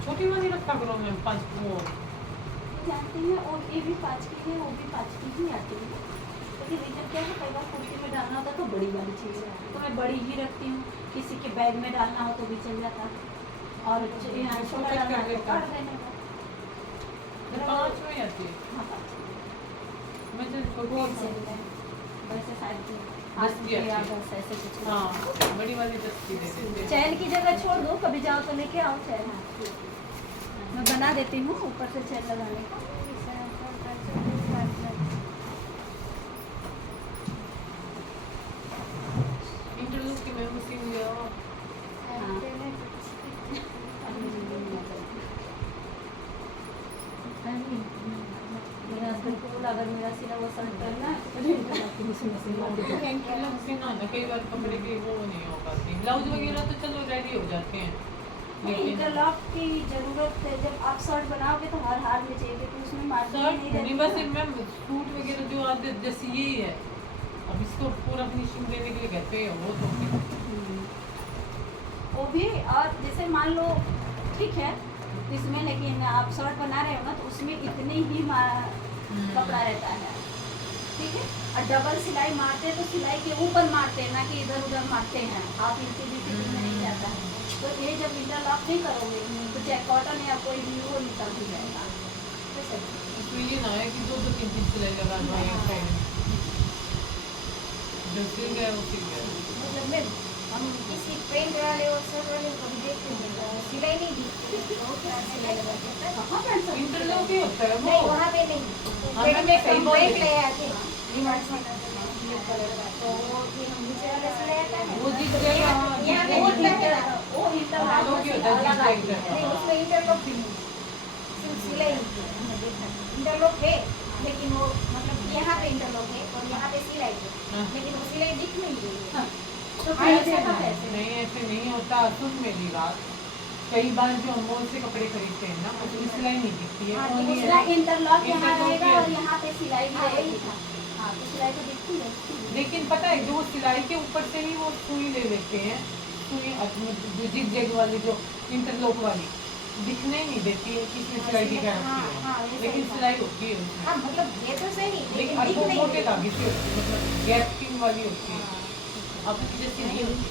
छोटी वाली रखा करो मैं 5 वो जानती हैं और ये भी 5 की है वो भी 5 की ही आती है लेकिन रीजन क्या है कई बार कुर्ती में डालना होता है तो बड़ी वाली चीज़ है तो मैं बड़ी ही रखती हूँ किसी के बैग में डालना हो तो भी चल जाता और यहाँ छोटा डालना है तो काट देने का 5 में आती है हाँ 5 मैं तो छोटी होलसेल में वैसे शायद दस की या आती है। 10 ऐसे कुछ हाँ बड़ी वाली 10 की दे देते हैं चैन की जगह छोड़ दो कभी जाओ तो लेके आओ चैन मैं बना देती हूँ ऊपर से चैन लगाने का इंटरव्यू की मैं उसी में गया मेरे हस्बैंड को बोला अगर मेरा सिला वो सर्ट करना है तो कई बार कपड़े की वो नहीं हो पाती ब्लाउज वगैरह तो चलो रेडी हो जाते हैं लेकिन इंटरलॉक की जरूरत है जब आप शर्ट बनाओगे तो हर हाल में चाहिए क्योंकि उसमें मार्जिन शर्ट नहीं नहीं रहती बस मैम सूट वगैरह जो आते जैसे यही है अब इसको पूरा फिनिशिंग देने के लिए कहते हैं वो तो वो भी और जैसे मान लो ठीक है इसमें लेकिन आप शर्ट बना रहे हो ना तो उसमें इतनी ही कपड़ा रहता है ठीक है और डबल सिलाई मारते हैं तो सिलाई के ऊपर मारते हैं ना कि इधर उधर मारते हैं हाफ इंची भी फिटिंग में नहीं जाता है तो ये जब इंटरलॉक नहीं करोगे तो चाहे कॉटन या कोई भी वो निकल भी जाएगा तो ये ना है कि 2-3 दिन सिलाई लगा दो एक साइड जो सिल गया वो सिल गया मतलब मैं हम किसी पेंट वाले और शर्ट वाले को भी देखते हैं तो सिलाई नहीं दिखती बहुत सारा सिलाई लगा देता है कहाँ पेंट सब इंटरलॉक ही होता है नहीं वो वहाँ पे नहीं हाँ, पेंट मैं में सही हम बोल पेंट रही ले आते हैं डिमांड से ब्लू कलर का तो वो फिर हम नीचे वाले से ले आता है वो जिस जगह यहाँ पे वो होता है ना वो हाथों की होता है जिस इंटरलॉक जगह नहीं उसमें इंटरलॉक भी नहीं सिर्फ सिलाई इंटरलॉक है लेकिन वो मतलब यहाँ पे इंटरलॉक है और यहाँ पे सिलाई है हाँ। लेकिन वो सिलाई दिख नहीं रही है तो हाँ, फिर ऐसे ऐसे नहीं कैसे नहीं, ऐसे नहीं होता सुन मेरी बात कई बार जो हम मॉल से कपड़े खरीदते हैं ना उसकी सिलाई नहीं दिखती है हाँ, only उसका है। इंटरलॉक यहाँ इंटरलॉक रहेगा है। और यहाँ पे सिलाई भी हाँ, वही रहेगी था। हाँ तो सिलाई तो दिखती है लेकिन पता है जो सिलाई के ऊपर से ही वो सुई ले लेते हैं सुई जो जिग जैग वाली जो इंटरलॉक वाली दिखने ही नहीं देती है कि इसमें हाँ, सिलाई की हाँ, गारंटी हाँ, है ये लेकिन सही सिलाई होती है उसमें हाँ मतलब ये तो सही लेकिन लेकिन अब दिख वो नहीं मोटे रही धागे से होती है मतलब गैपिंग वाली होती है अब जैसे नहीं होती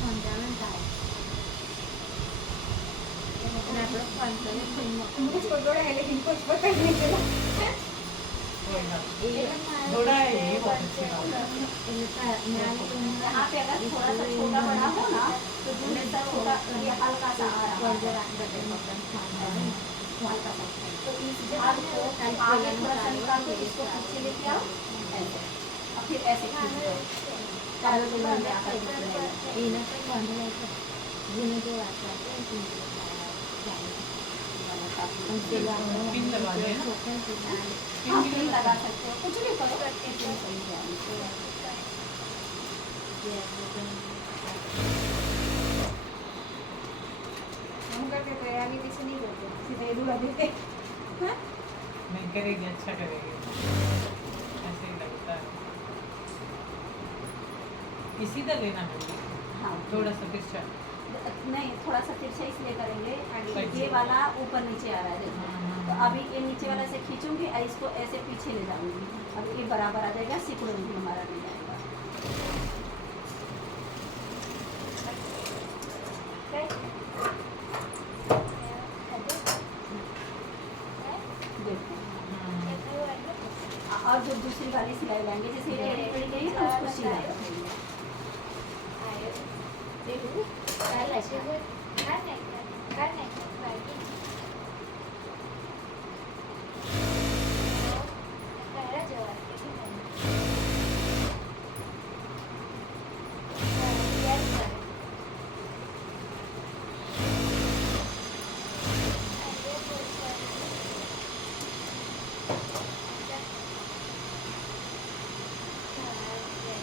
मुझको जोड़ा है लेकिन कुछ पता ही नहीं चला कोई ना थोड़ा है ये बहुत अच्छी बात है यहाँ पे अगर थोड़ा सा छोटा बड़ा हो ना तो दूसरे सा छोटा ये हल्का सा आ रहा है हल्का सा तो इस भाग को आगे थोड़ा सा निकाल के इसको पीछे लेके आओ ऐसे और फिर ऐसे खींचो चारों को लंबे आकर पिन लगा दें ना हाँ पिन लगा सकते हो कुछ भी करो पिन सही है हम करते तो यानी पीछे नहीं करते सीधे दूर देते हाँ? नहीं करेगी, अच्छा करेगी, ऐसे ही लगता है। इसी तरह लेना है, हाँ थोड़ा सा तिरछा। नहीं, थोड़ा सा तिरछा इसलिए करेंगे, अच्छा। ये वाला ऊपर नीचे आ रहा है देखो, तो अभी ये नीचे वाला से खींचूंगी और इसको ऐसे पीछे ले जाऊंगी, अब ये बराबर आ जाएगा, सिकुड़न भी हमारा नहीं जाएगा। देखो, और जो दूसरी वाली सिलाई लाएंगे, जैसे ये रेडी पड़ी गई है ना, उसको सिलाई रखेंगे।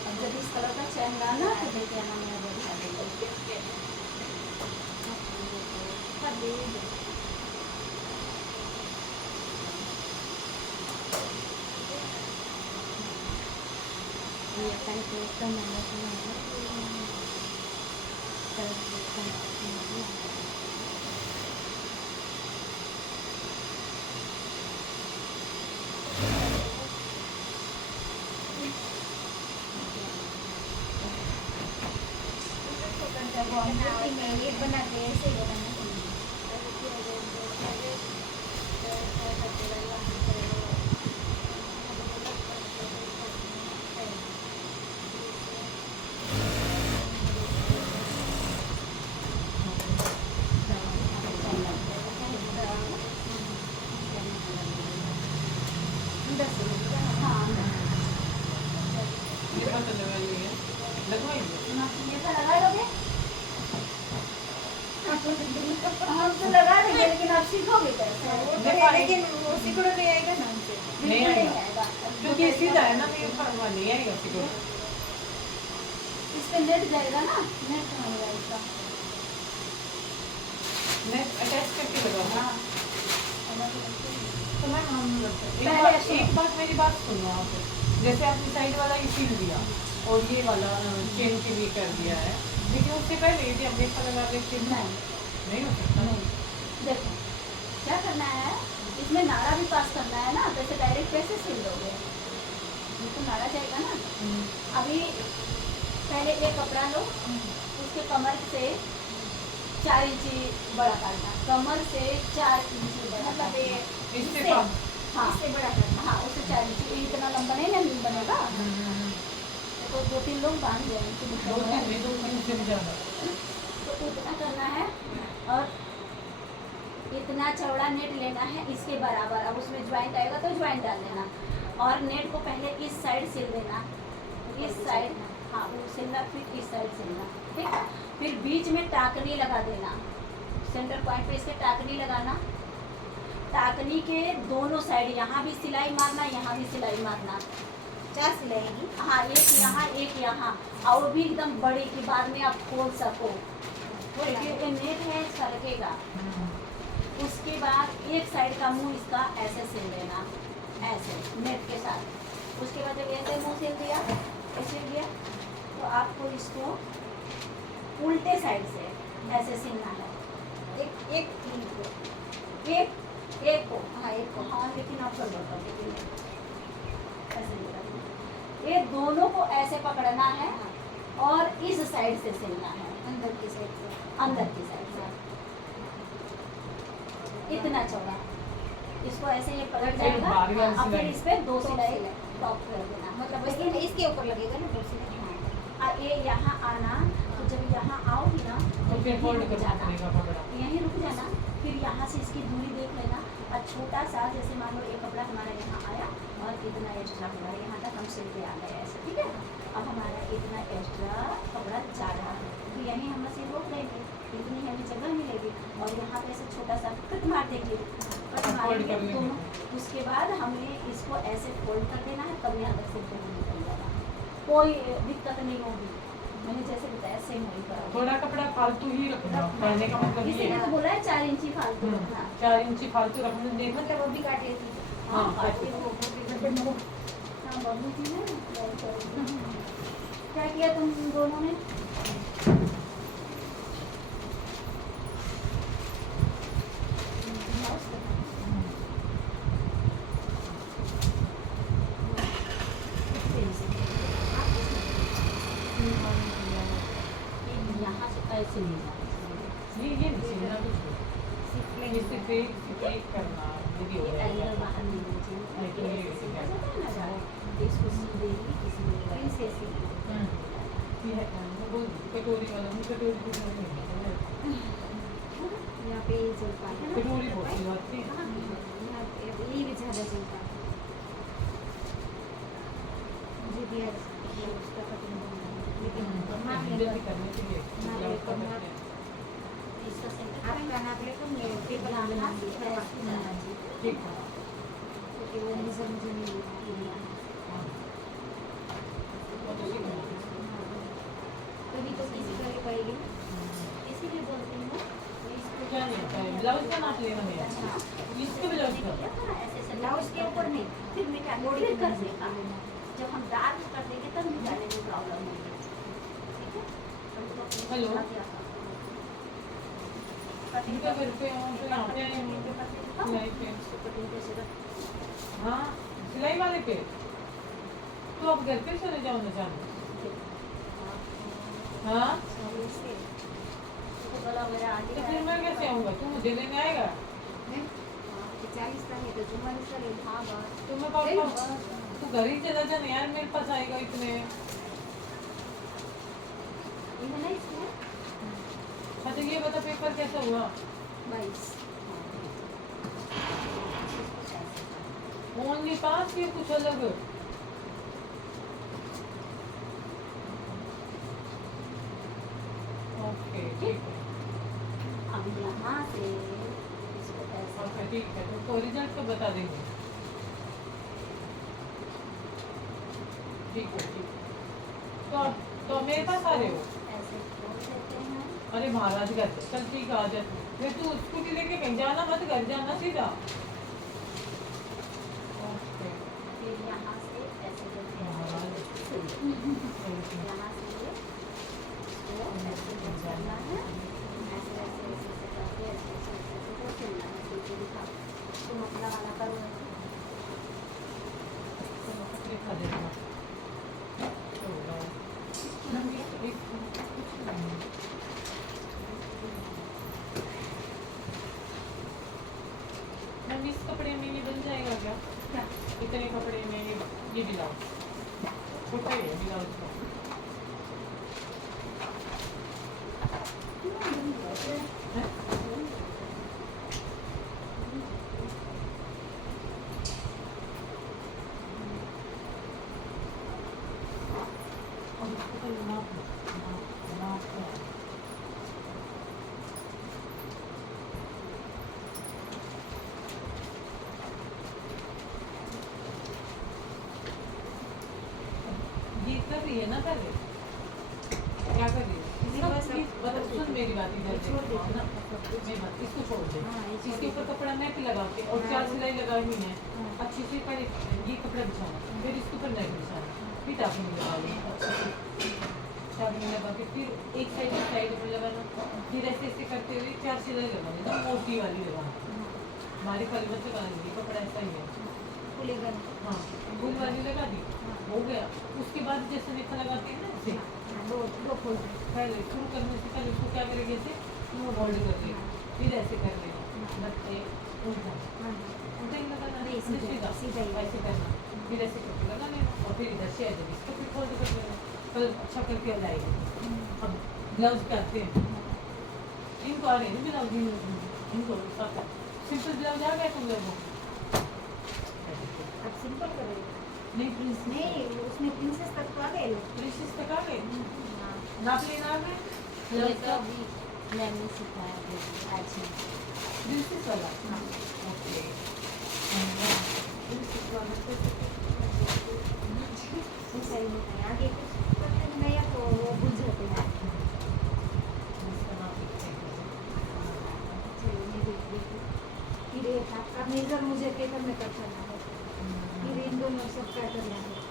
अब जब इस कलर का चैन लाना तो देखिए यहाँ मैं अब दिखा देंगे। ये बना के ऐसे बनाना हाँ, ये बात तो लगाई है, लगवाइए। ये तो लगा लोगे? हम तो लगा देंगे, लेकिन आप सीखोगे कैसे? लेकिन वो सिकुड़ नहीं आएगा ना हमसे। नहीं बिल्कुल आएगा। नहीं आएगा। क्योंकि सीधा है ना, ये फरवा नहीं आएगा सिकुड़। इस पे नेट जाएगा ना, नेट कहाँ होगा इसका? नेट अटैच करके लगाओ। हाँ, तो मैं पहले एक बात मेरी बात सुनो आप, जैसे आपने साइड वाला ही सील दिया और ये वाला चेन के लिए कर दिया है, लेकिन उससे पहले यदि हम रेखा लगा लेते हैं नहीं हो सकता। नहीं, देखो क्या करना है, इसमें नाड़ा भी पास करना है ना, जैसे डायरेक्ट कैसे सिल दोगे? ये तो नाड़ा जाएगा ना। अभी पहले एक कपड़ा लो, उसके कमर से 4 इंची बड़ा करना, कमर से 4 इंची बड़ा, मतलब ये इससे इससे- कम। हाँ, इससे बड़ा करना। हाँ, उससे 4 इंची, ये इतना लंबा नहीं ना मिल बनेगा, तो 2-3 लोग बांध दो जाएंगे। तीन से भी ज़्यादा। तो इतना करना है और इतना चौड़ा नेट लेना है इसके बराबर। अब उसमें ज्वाइंट आएगा तो ज्वाइंट डाल देना, और नेट को पहले इस साइड सिल देना, इस साइड, हाँ वो सिलना, फिर इस साइड सिलना, ठीक। फिर बीच में टाकनी लगा देना, सेंटर पॉइंट पे इसके टाकनी लगाना, टाकनी के दोनों साइड यहाँ भी सिलाई मारना, यहाँ भी सिलाई मारना। 4 सिलाएगी। हाँ, एक यहाँ एक यहाँ, और वो भी एकदम बड़ी कि बाद में आप खोल सको। क्योंकि नेट है, सरकेगा। उसके बाद एक साइड का मुंह इसका ऐसे सिल देना, ऐसे नेट के साथ। उसके बाद जब ऐसे मुंह सिल दिया, ऐसे दिया, तो आपको इसको उल्टे साइड से ऐसे सिलना है। एक तीन को। एक को, हाँ, एक को। हाँ, लेकिन आप कर लो, लेकिन ऐसे नहीं करना। ये दोनों को ऐसे पकड़ना है और इस साइड से सिलना है, अंदर की साइड से। अंदर की साइड से, इतना चौड़ा। इसको ऐसे ये पलट फिर जाएगा, बारी वाली और फिर सिलाई। इस पे 2 दो सिलाई सिलाई। टॉप कर देना, मतलब इसके इसके ऊपर लगेगा ना 2 सिलाई। और ये यहाँ आना, तो जब यहाँ आओगी ना तो फिर यहीं फोल्ड रुक करना जाना, पड़ेगा कपड़ा। यहीं रुक जाना। फिर यहाँ से इसकी दूरी देख लेना, और छोटा सा, जैसे मान लो एक कपड़ा हमारा यहाँ आया और इतना एक्स्ट्रा हुआ, यहाँ तक हम सिल के आ गए ऐसे, ठीक है। अब हमारा इतना एक्स्ट्रा कपड़ा जा रहा है, तो यहीं हम मशीन रोक देंगे, इतनी हमें जगह मिलेगी, और यहाँ पे ऐसे छोटा सा कट मार देंगे, कट फोल्ड मारेंगे कर लेंगे। तो उसके बाद हमें इसको ऐसे फोल्ड कर देना है, तब यहाँ तक सिलते हुए निकल जाना, कोई दिक्कत नहीं होगी। मैंने जैसे बताया सेम वही करोगे। थोड़ा कपड़ा फालतू ही रखना, कहने का मतलब ये इसीलिए है। तो बोला है 4 इंची फालतू रखना। 4 इंची फालतू रखने देना। मतलब वो भी काट लेती है। हाँ हाँ, काटी वो हाँ बबलू थी ना बहुत सारी। क्या किया तुम दोनों ने? यहाँ से ऐसे नहीं जाना ये नहीं सीखना कुछ नहीं। सीख ये लेंगे। सिर्फ एक करना यदि हो चाहिए। जाएगा। एंगल बाहर नहीं होना चाहिए। नहीं, ये ऐसे नहीं कैसे करना। करना चाहिए? इसको सीधे ही किसी में प्रिंसेस ही। ये है वो कटोरी वाला मुझे कटोरी को नहीं है। यहाँ पे ये चलता है ना? कटोरी बहुत सी बात थी। हाँ, यहाँ पे ये भी ज़्यादा चलता है। मुझे भी आज उसका कटिंग बनना है। लेकिन माप जल्दी लेकर करने के लिए हाँ, ब्लाउज का लेकर करते हैं। इसका सेंटर आपका नाप लेकर मैं पेपर यहाँ में हाथ लूँगी। से ऐसे जाना चाहिए। ठीक है। क्योंकि वो मुझे नहीं मिला। हाँ। वो तो सीखना है। तभी तो किसी कर पाएगी। इसीलिए बोलती हूँ इसको क्या नहीं आता है ब्लाउज का नाप लेना है इसके ब्लाउज का ऐसे ऐसे ब्लाउज के ऊपर नहीं। फिर मिटा बॉडी फिर के कर नीचे देगा। लेना। जब हम डार्क कर देंगे तब मिटाने में प्रॉब्लम होगी। ठीक है? हमको अपनी हेलो। बात याद रखना। कटिंग इनका घर पे हो तो यहाँ पे आए हो सिलाई पे कटिंग कैसे रख हाँ सिलाई वाले पे तो आप घर पे चले जाओ ना जानो हाँ सामने से। तो गला मेरा आगे तो फिर मैं कैसे आऊँगा तू मुझे लेने आएगा नहीं? 40 का है तो 44 का ले। हाँ बस तो मैं पापा तू घर ही चला जाना यार मेरे पास आएगा इतने ये है ना इसमें अच्छा तो ये बता पेपर कैसा हुआ 22। ओनली 5 या कुछ अलग ओके ठीक है अब यहाँ से इसको ऐसे अच्छा ठीक है तो रिजल्ट तो बता देंगे ठीक है तो मेरे पास आ रहे हो ऐसे खोल देते हैं। अरे महाराज घर चल ठीक है आ जा फिर तू स्कूटी लेके कहीं जाना मत घर जाना सीधा ओके फिर यहाँ से ऐसे करके महाराज ऐसे यहाँ से ये इसको ऐसे करना है। ऐसे ऐसे ऐसे ऐसे करके ऐसे ऐसे ऐसे ऐसे को चलना है। सीधे दिखा तो मतलब वाला करो ऐसे। दिखा देना मम्मी इस कपड़े में ये बन जाएगा क्या क्या? इतने कपड़े में ये ब्लाउज छोटा ही है ब्लाउज का है? और इसको तो नाप है। ये कर रही है ना पहले क्या कर रही है नहीं, बस अब- मतलब सुन मेरी बात इधर देख। छोड़ देती ना मेरी बात इसको छोड़ दे हाँ, ये छोड़ इसके ऊपर देती। कपड़ा नेट लगा के और हाँ। 4 सिलाई लगाई हुई है हाँ। अच्छी से पहले ये कपड़ा बिछाना फिर इसके ऊपर नेट बिछाना फिर टाँकी में लगा लेना अच्छे से टाँकी में लगा के फिर एक साइड में लगाना फिर ऐसे ऐसे करते हुए 4 सिलाई लगाना ना मोटी वाली लगाना हमारी कलवत लगानी ये कपड़ा ऐसा ही है खुलेगा नहीं। हाँ फूल वाली लगा दी हाँ। हो गया उसके बाद जैसे नेखा लगाते हैं ना ऐसे हाँ, दो फोल्ड। पहले शुरू करने से पहले उसको क्या करेंगे ऐसे होल्ड कर लेना फिर ऐसे कर लेना बच्चे उल्टा हाँ, उल्टा ही लगाना नहीं, ऐसे सीधा, सीधा ही। ऐसे करना फिर ऐसे करके लगा लेना और फिर इधर से ऐसे इसको फिर फोल्ड कर लेना कल अच्छा करके लाएगा अब ब्लाउज करते हैं इनको आ रहे हैं ब्लाउज इनको सिंपल ब्लाउज आ गया तुम लोगों को अब सिंपल करेगा। नहीं प्रिंस नहीं उसमें प्रिंसेस तक तो आ गए लोग। प्रिंसेस तक आ गए हाँ। नाप लेना आ गए ये तो अभी मैंने सिखाया था आज ही। प्रिंसेस वाला हाँ। ओके प्रिंसेस वाला ऐसा ही होता है। आगे कुछ करते हैं नया तो वो भूल जाते हैं। इसका नाम लिखते हैं चलिए मैं देख लेती हूँ। फिर एक आपका मेजर मुझे पेपर में कर करना है। क्या करना है,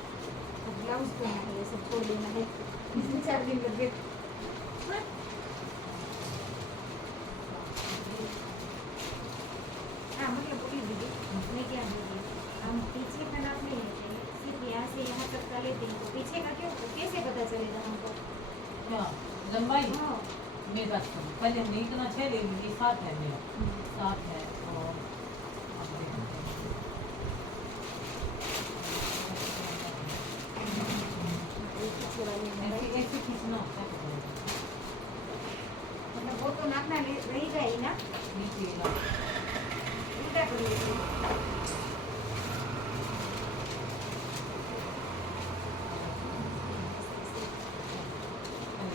अब ब्लाउज करना है, ये सब छोड़ देना है, इसमें 4 दिन लग गए। हाँ मतलब बोली दीदी, मैं क्या बोली, हम पीछे का नाप नहीं लेते हैं, सिर्फ यहाँ से यहाँ तक का लेते हैं, तो पीछे का क्यों, कैसे पता चलेगा हमको? क्या लंबाई हाँ मेरी बात सुनो, पहले नहीं इतना 6 ले लीजिए, 7 है मेरा, 7 है और अब देखो। ये पीछे वाले में ऐसे ऐसे खींचना होता है, मतलब वो तो नापना रहेगा ही ना, नीचे का उल्टा कर लीजिए।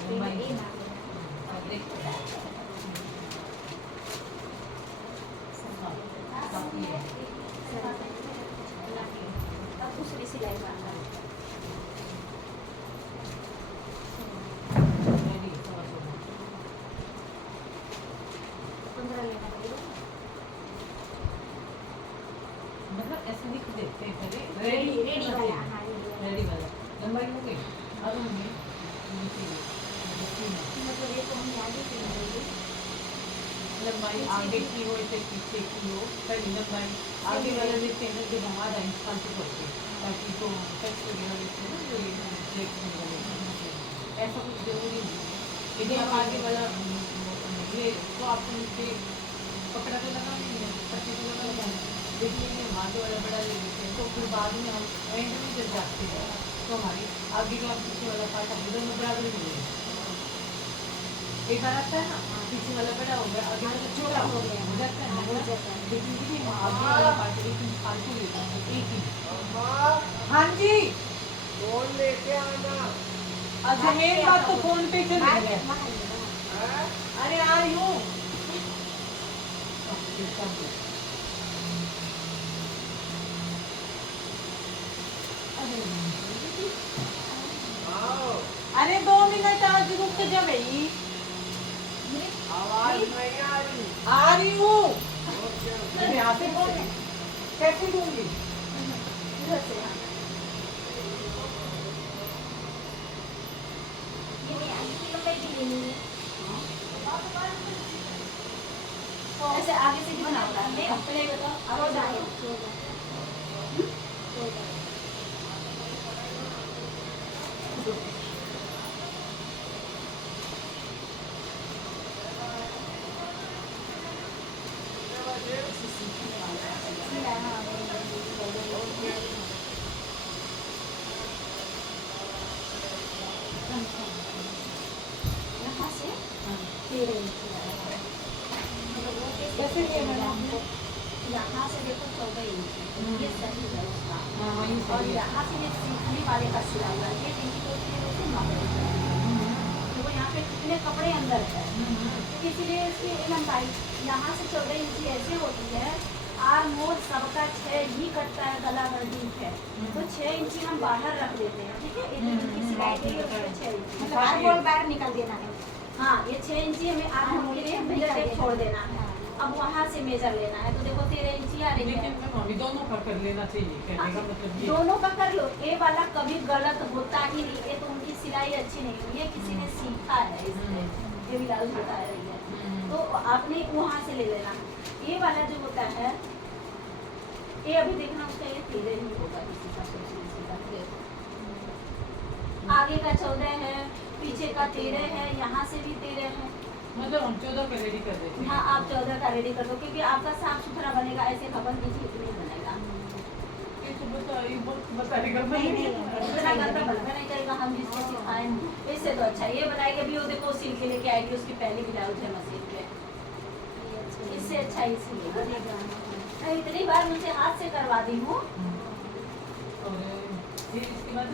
लंबाई ये नाप लेना। अब देखो साथ ये अब दूसरी सिलाई बांधना। रेडी 16 15 लेना पड़ेगा। मतलब ऐसे लिख देते हैं पहले रेडी वाला, हाँ रेडी वाला लंबाई हो गई। अब हमें नीचे मतलब ये तो हम आगे से लेंगे। लंबाई आगे की हो या पीछे की हो, पहले लंबाई आगे वाला लेते हैं ना, जब हम आधा इंच फालतू करते हैं ताकि तो टच वगैरह लेते हैं ना, जो ये फ्लेक्सिबल वाले ऐसा कुछ जरूरी नहीं है। यदि हम आगे वाला ये तो आपको नीचे पकड़ा तो लगा नहीं है, पट्टी तो लगा नहीं है, लेकिन यदि हम आगे वाला बड़ा ले लेते हैं तो फिर बाद में हम एंड में जब जाते हैं तो हमारी आगे का पीछे वाला पार्ट हम दोनों बराबर ही मिलेगा। एक बार आता है ना, पीछे वाला बड़ा हो गया, आगे वाला छोटा हो गया, हो जाता है ना, लेकिन यदि हम आगे वाला पार्ट एक इंच फालतू लेते हैं, एक इंच। हाँ जी फोन लेके आना। अच्छा मेन बात तो फोन पे चल रही है। हैं? अरे आ रही हूँ। आओ, अरे 2 मिनट आज रुक जा भाई। आवाज नहीं आ रही। आ रही हूँ। Okay, okay. मैं यहाँ से बोल कैसे दूंगी? इधर से हाँ। ये नहीं आगे की लंबाई भी लेनी है। ऐसे आगे से कितना होता है? अपने बताओ। अब जाए। यहाँ से 13 इंच मतलब वो कैसे लिया मैंने? हमको यहाँ से देखो 14 इंच ये सही है उसका। हाँ वहीं और से। यहाँ से ये सीखने वाले का सिलाई है, ये नहीं तो उसके 9 इंच है। तो वो यहाँ पे कितने कपड़े अंदर है, तो इसीलिए इसकी लंबाई यहाँ से 14 इंच ऐसे होती है। आलमोस्ट सबका 6 ही कटता है, गला भर डीप है तो 6 इंची हम बाहर रख देते हैं, ठीक है। इनकी सिलाई के लिए उसमें 6 इंची मतलब आर्महोल बाहर निकल देना है। हाँ ये 6 इंची हमें आर्महोल के लिए मेजर टेप छोड़ देना है। अब वहाँ से मेजर लेना है तो देखो 13 इंची आ रही है। लेकिन मैम अभी दोनों का कर लेना चाहिए, कहने का मतलब ये। दोनों का कर लो, ये वाला कभी गलत होता ही नहीं, ये तो उनकी सिलाई अच्छी नहीं हुई है, किसी ने सीखा है इसमें, ये ब्लाउज बता रही है तो आपने वहाँ से ले लेना। ये वाला जो होता है ये अभी देखना उसका ये 13 ही होगा, किसी का 13 आगे का 14 है, पीछे का 13 है, यहाँ से भी 13 है। मतलब हम 14 का रेडी कर देते हैं। हाँ आप 14 का रेडी कर दो क्योंकि आपका साफ सुथरा बनेगा, ऐसे खबर कीजिए नहीं बनेगा। ये तो बताएगा नहीं नहीं इतना गंदा बनना नहीं चाहिए, हम जिसको सिखाएं इससे तो अच्छा ये बनाएगी। अभी वो देखो सिल के लेके आएगी, उसकी पहली ब्लाउज है मशीन पे, इससे अच्छा इसलिए मैं इतनी बार मुझे हाथ से करवा दी हूँ। और फिर इसके बाद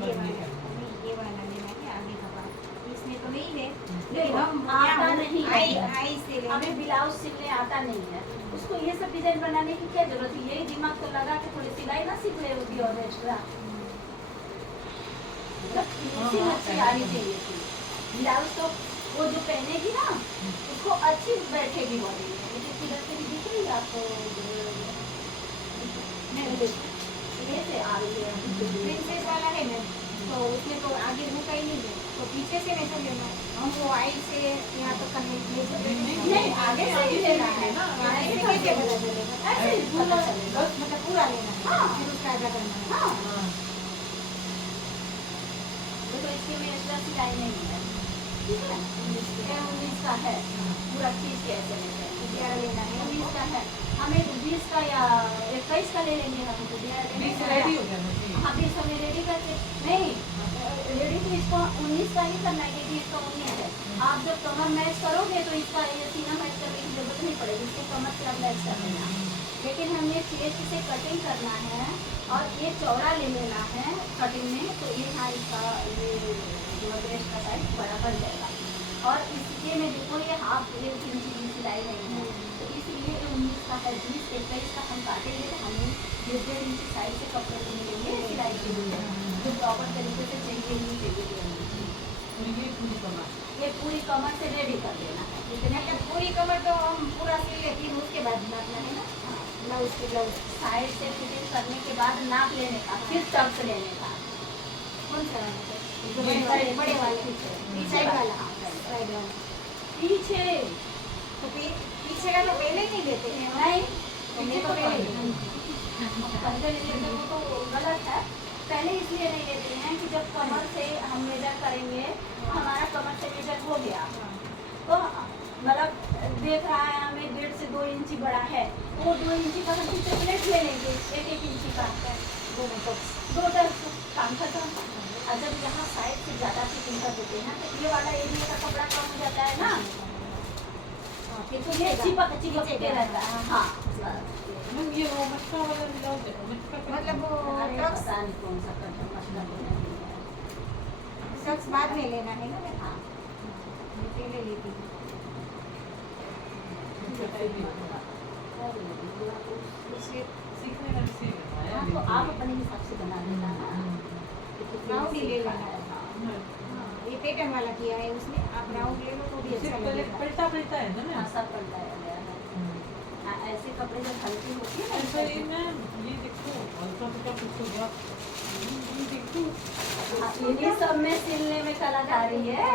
नहीं करना। ये वाला लेना है आगे का पार्ट, इसमें तो नहीं ले नहीं, हम आता नहीं आई है, आई से ले हमें ब्लाउज सिलने आता नहीं है, उसको ये सब डिजाइन बनाने की क्या जरूरत है। यही दिमाग को लगा के थोड़ी सिलाई ना सीख ले होगी और एक्स्ट्रा फिनिशिंग अच्छी आनी चाहिए थी। ब्लाउज तो वो जो पहनेगी ना उसको अच्छी बैठेगी बॉडी में, लेकिन किधर से भी दिख रही है आपको। नहीं देखो आगे से आ रही है प्रिंसेस वाला है मैम, तो उसमें तो आगे मुँह का ही नहीं है, तो पीछे से मेजर लेना है। हम वो आई से यहाँ तक करने मेजर नहीं आगे से ही लेना है ना ऐसे कैसे पता चलेगा? ऐसे ही पता चलेगा बस मतलब पूरा लेना है, हाँ। फिर उसका आधा करना है। हाँ हाँ देखो इसके में एक्स्ट्रा सिलाई नहीं है ठीक है 19 का है पूरा खींच के ऐसे लेते हैं 11 लेना है 19 का है हमें 20 का या 21 का ले लेंगे हम तो 20 रेडी हो जाना चाहिए। हाँ 20 हमें रेडी करके नहीं रेडी तो इसको 19 का ही करना है क्योंकि इसका 19 है आप जब कमर मैच करोगे तो इसका ये सीना मैच करने की जरूरत नहीं पड़ेगी इसके कमर से आप मैच कर लेना लेकिन हमें चेस्ट से कटिंग करना है और ये चौड़ा ले लेना है कटिंग में तो ये यहाँ इसका ये ब्रेस्ट का साइज बड़ा बढ़ जाएगा और इसके में देखो ये हाफ इंच की सिलाई नहीं है तो इसलिए 19 का है 20 21 का हम काटेंगे तो हमें 1.5 इंच साइज से कपड़े को मिलेंगे सिलाई के लिए जो प्रॉपर तरीके से चाहिए ही चाहिए और ये पूरी कमर ये पूरी कमर से रेडी कर देना है इतने मतलब पूरी कमर तो हम पूरा सिल लेती हूँ, उसके बाद नापना है ना ब्लाउज के ब्लाउज साइड से फिटिंग करने के बाद नाप लेने का फिर टक्स लेने का कौन सा वाला? ये बड़े वाले साइड वाला हाँ, साइड वाला पीछे तो पीछे का तो पहले नहीं लेते हैं नहीं पीछे तो पहले पहले लेते हैं वो तो गलत है पहले इसलिए नहीं लेते हैं कि जब कमर से हम मेजर करेंगे हमारा कमर से मेजर हो गया तो मतलब देख रहा है हमें 1.5 से 2 इंची बड़ा है वो 2 इंची का हम कितने प्लेट ले लेंगे 1 इंची का दोनों टॉप्स दो टक्स काम खत्म और जब यहाँ साइड से ज़्यादा फिटिंग कर देते हैं तो ये वाला एरिया का कपड़ा कम हो जाता है ना फिर तो ये चिपक चिपक के रहता है हाँ मैम ये वो मटका वाला ब्लाउज है मटका का मतलब वो अरे टॉप्स पता नहीं कौन सा कटन मसला तो नहीं है टॉप्स बाद में लेना है ना हाँ मैं पहले लेती हूँ उससे सीखने का भी सीख रहा है हाँ तो आप अपने हिसाब से बना लेना ना राउंड ही ले लेना है। हाँ। हाँ, ये पैटर्न वाला किया है उसने, आप राउंड ले लो तो भी अच्छा पहले लगेगा। पलटा पलटा है ना हाँ, मैम सब पलटाया गया है हाँ, ऐसे कपड़े जब हल्की होती है ऐसा ना ही मैम ये देखो हल्का फुल्का कुछ हो गया ये देखो हाँ, इन्हीं सब में सिलने में कलाकारी है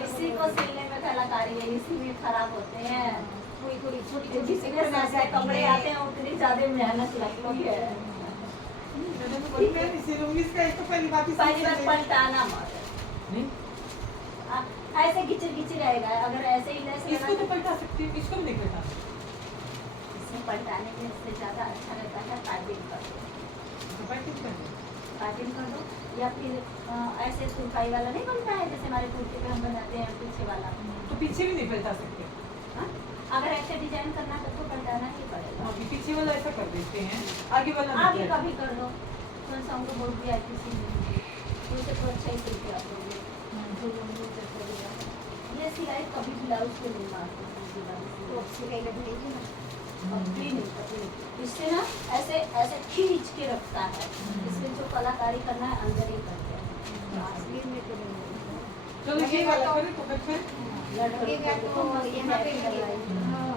इसी को सिलने में कलाकारी है इसी में खराब होते हैं थोड़ी थोड़ी छोटी छोटी जितने ज्यादा कपड़े आते हैं उतनी ज्यादा मेहनत लगती है पहली बार पलटाना मत नहीं ऐसे घिचर घिचर रहेगा अगर ऐसे ही लेस इसको तो पलटा सकती हूँ इसको भी नहीं पलटा इसमें पलटाने में से ज्यादा अच्छा रहता है पाइपिंग कर दो पाइपिंग कर दो पाइपिंग कर दो या फिर ऐसे तुरपाई वाला नहीं बनता है जैसे हमारे कुर्ते पे हम बनाते हैं पीछे वाला तो पीछे भी नहीं पलटा सकते हाँ? अगर ऐसे डिजाइन करना है तो पलटाना ही पड़ेगा हाँ पीछे वाला ऐसा कर देते हैं आगे वाला आगे नहीं का भी कर दो थोड़ा सा उनको बहुत भी आई सी उसे तो अच्छा ही सिलते आप लोग ये सिलाई कभी ब्लाउज पे नहीं मारते तो सिलाई लगेगी ना। कभी नहीं कभी इससे ना ऐसे ऐसे खींच के रखता है इसमें जो कलाकारी करना है अंदर ही करते हैं स्लीव में तो नहीं लगेगा। चलो ये वाला करें तो फिर लगेगा तो यहाँ पे लगेगा। हाँ।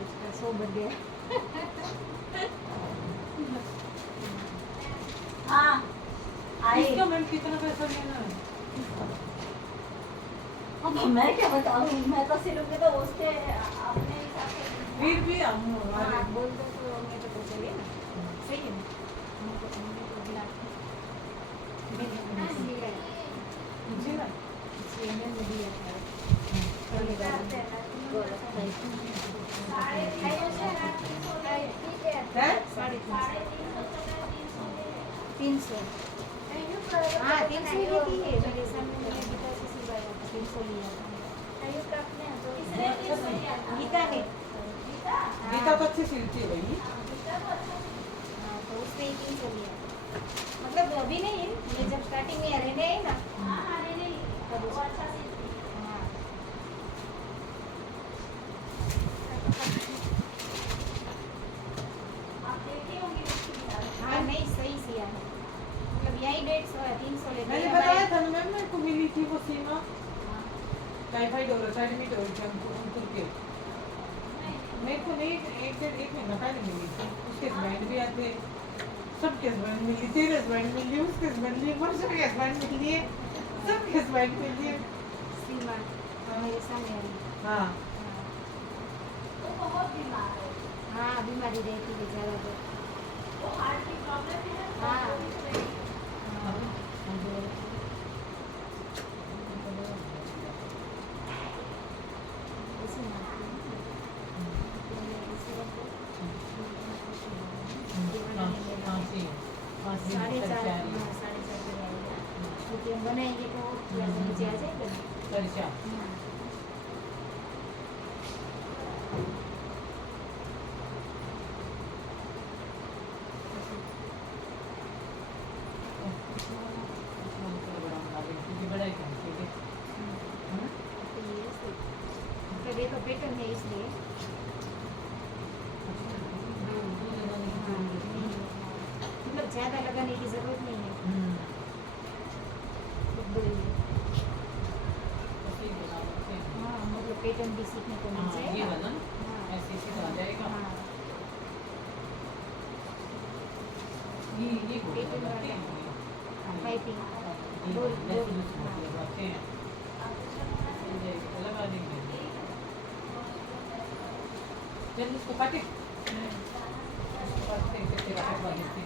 इसका 100 बन गया। हाँ आई इसका मैम कितना पैसा लेना है अब मैं क्या बताऊँ मैं तो सिलूंगी तो उसके अपने हिसाब से फिर भी हम हाँ, बोल दो तो हमें तो पता चले ना। सही है ना? हमको तो बुला के। मिल गया। मुझे ना इसलिए मैंने दिया था। चलेगा। है 300। हाँ 300 ही लेती है मेरे सामने मैंने गीता से सिलवाया था 300 लिया था गीता ने गीता तो अच्छी सिलती है भाई हाँ तो उसने ही 300 लिया मतलब अभी नहीं मैं जब स्टार्टिंग में रहने आई ना तब उसको हाँ हाँ नहीं सही सिया है मतलब यही 150 300 लेते मैंने हैं बताया था ना मैम मेरे को मिली थी वो सीमा टाइफाइड हो रहा टाइफाइड हो रही थी हमको मेरे को नहीं एक महीना पहले मिली थी, उसके हस्बैंड भी आते, सबके हस्बैंड मिली, तेरे हस्बैंड मिली, उसके हस्बैंड मिली, वर्षा के हस्बैंड मिली है, सबके हस्बैंड मिली है। सीमा मेरे सामने वाली। हाँ वो बहुत बीमार है, हाँ बीमारी रहती है ज़्यादातर। वो हार्ट की प्रॉब्लम है। हाँ। ऐसे मारती हूँ। ऐसे रखो। फांसी साढ़े चार हाँ, 4:30 बजे आएगा, क्योंकि हम बनाएंगे तो थोड़ा सा नीचे आ जाएगा ना। परेशान हाँ। बड़ा ही काम ठीक है। तो ये ऐसे कभी तो पैटर्न है इसलिए मतलब ज़्यादा लगाने की ज़रूरत नहीं है। एक दो ही है। हाँ मतलब पैटर्न भी सीखने को मिल ये जाएगा। वाला हाँ। ऐसे ऐसे आ जाएगा। हाँ ये पैटर्न वाला पाइपिंग डोरी डोरी लगा देंगे। चल इसको काटे, तेरा कटवा देते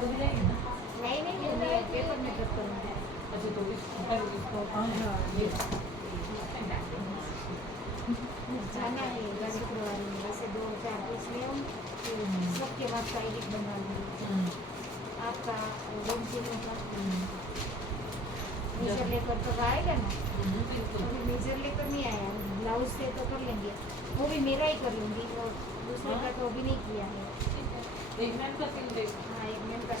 तो भी जाएगी ना। नहीं नहीं मैं पेपर में कट करूँगी। अच्छा तो इसको ये जाना है शुक्रवार में ऐसे 2-4 पीस ले आऊँ फिर सबके बाद का एडिट बनवा लूँगी। आपका रूम तीनों का मेजर लेकर तो आएगा ना। अभी मेजर लेकर नहीं आया, ब्लाउज से तो कर लेंगे, वो भी मेरा ही कर लूँगी, वो दूसरे का तो अभी नहीं किया है। एक मैन का सिल दे। हाँ एक मैन का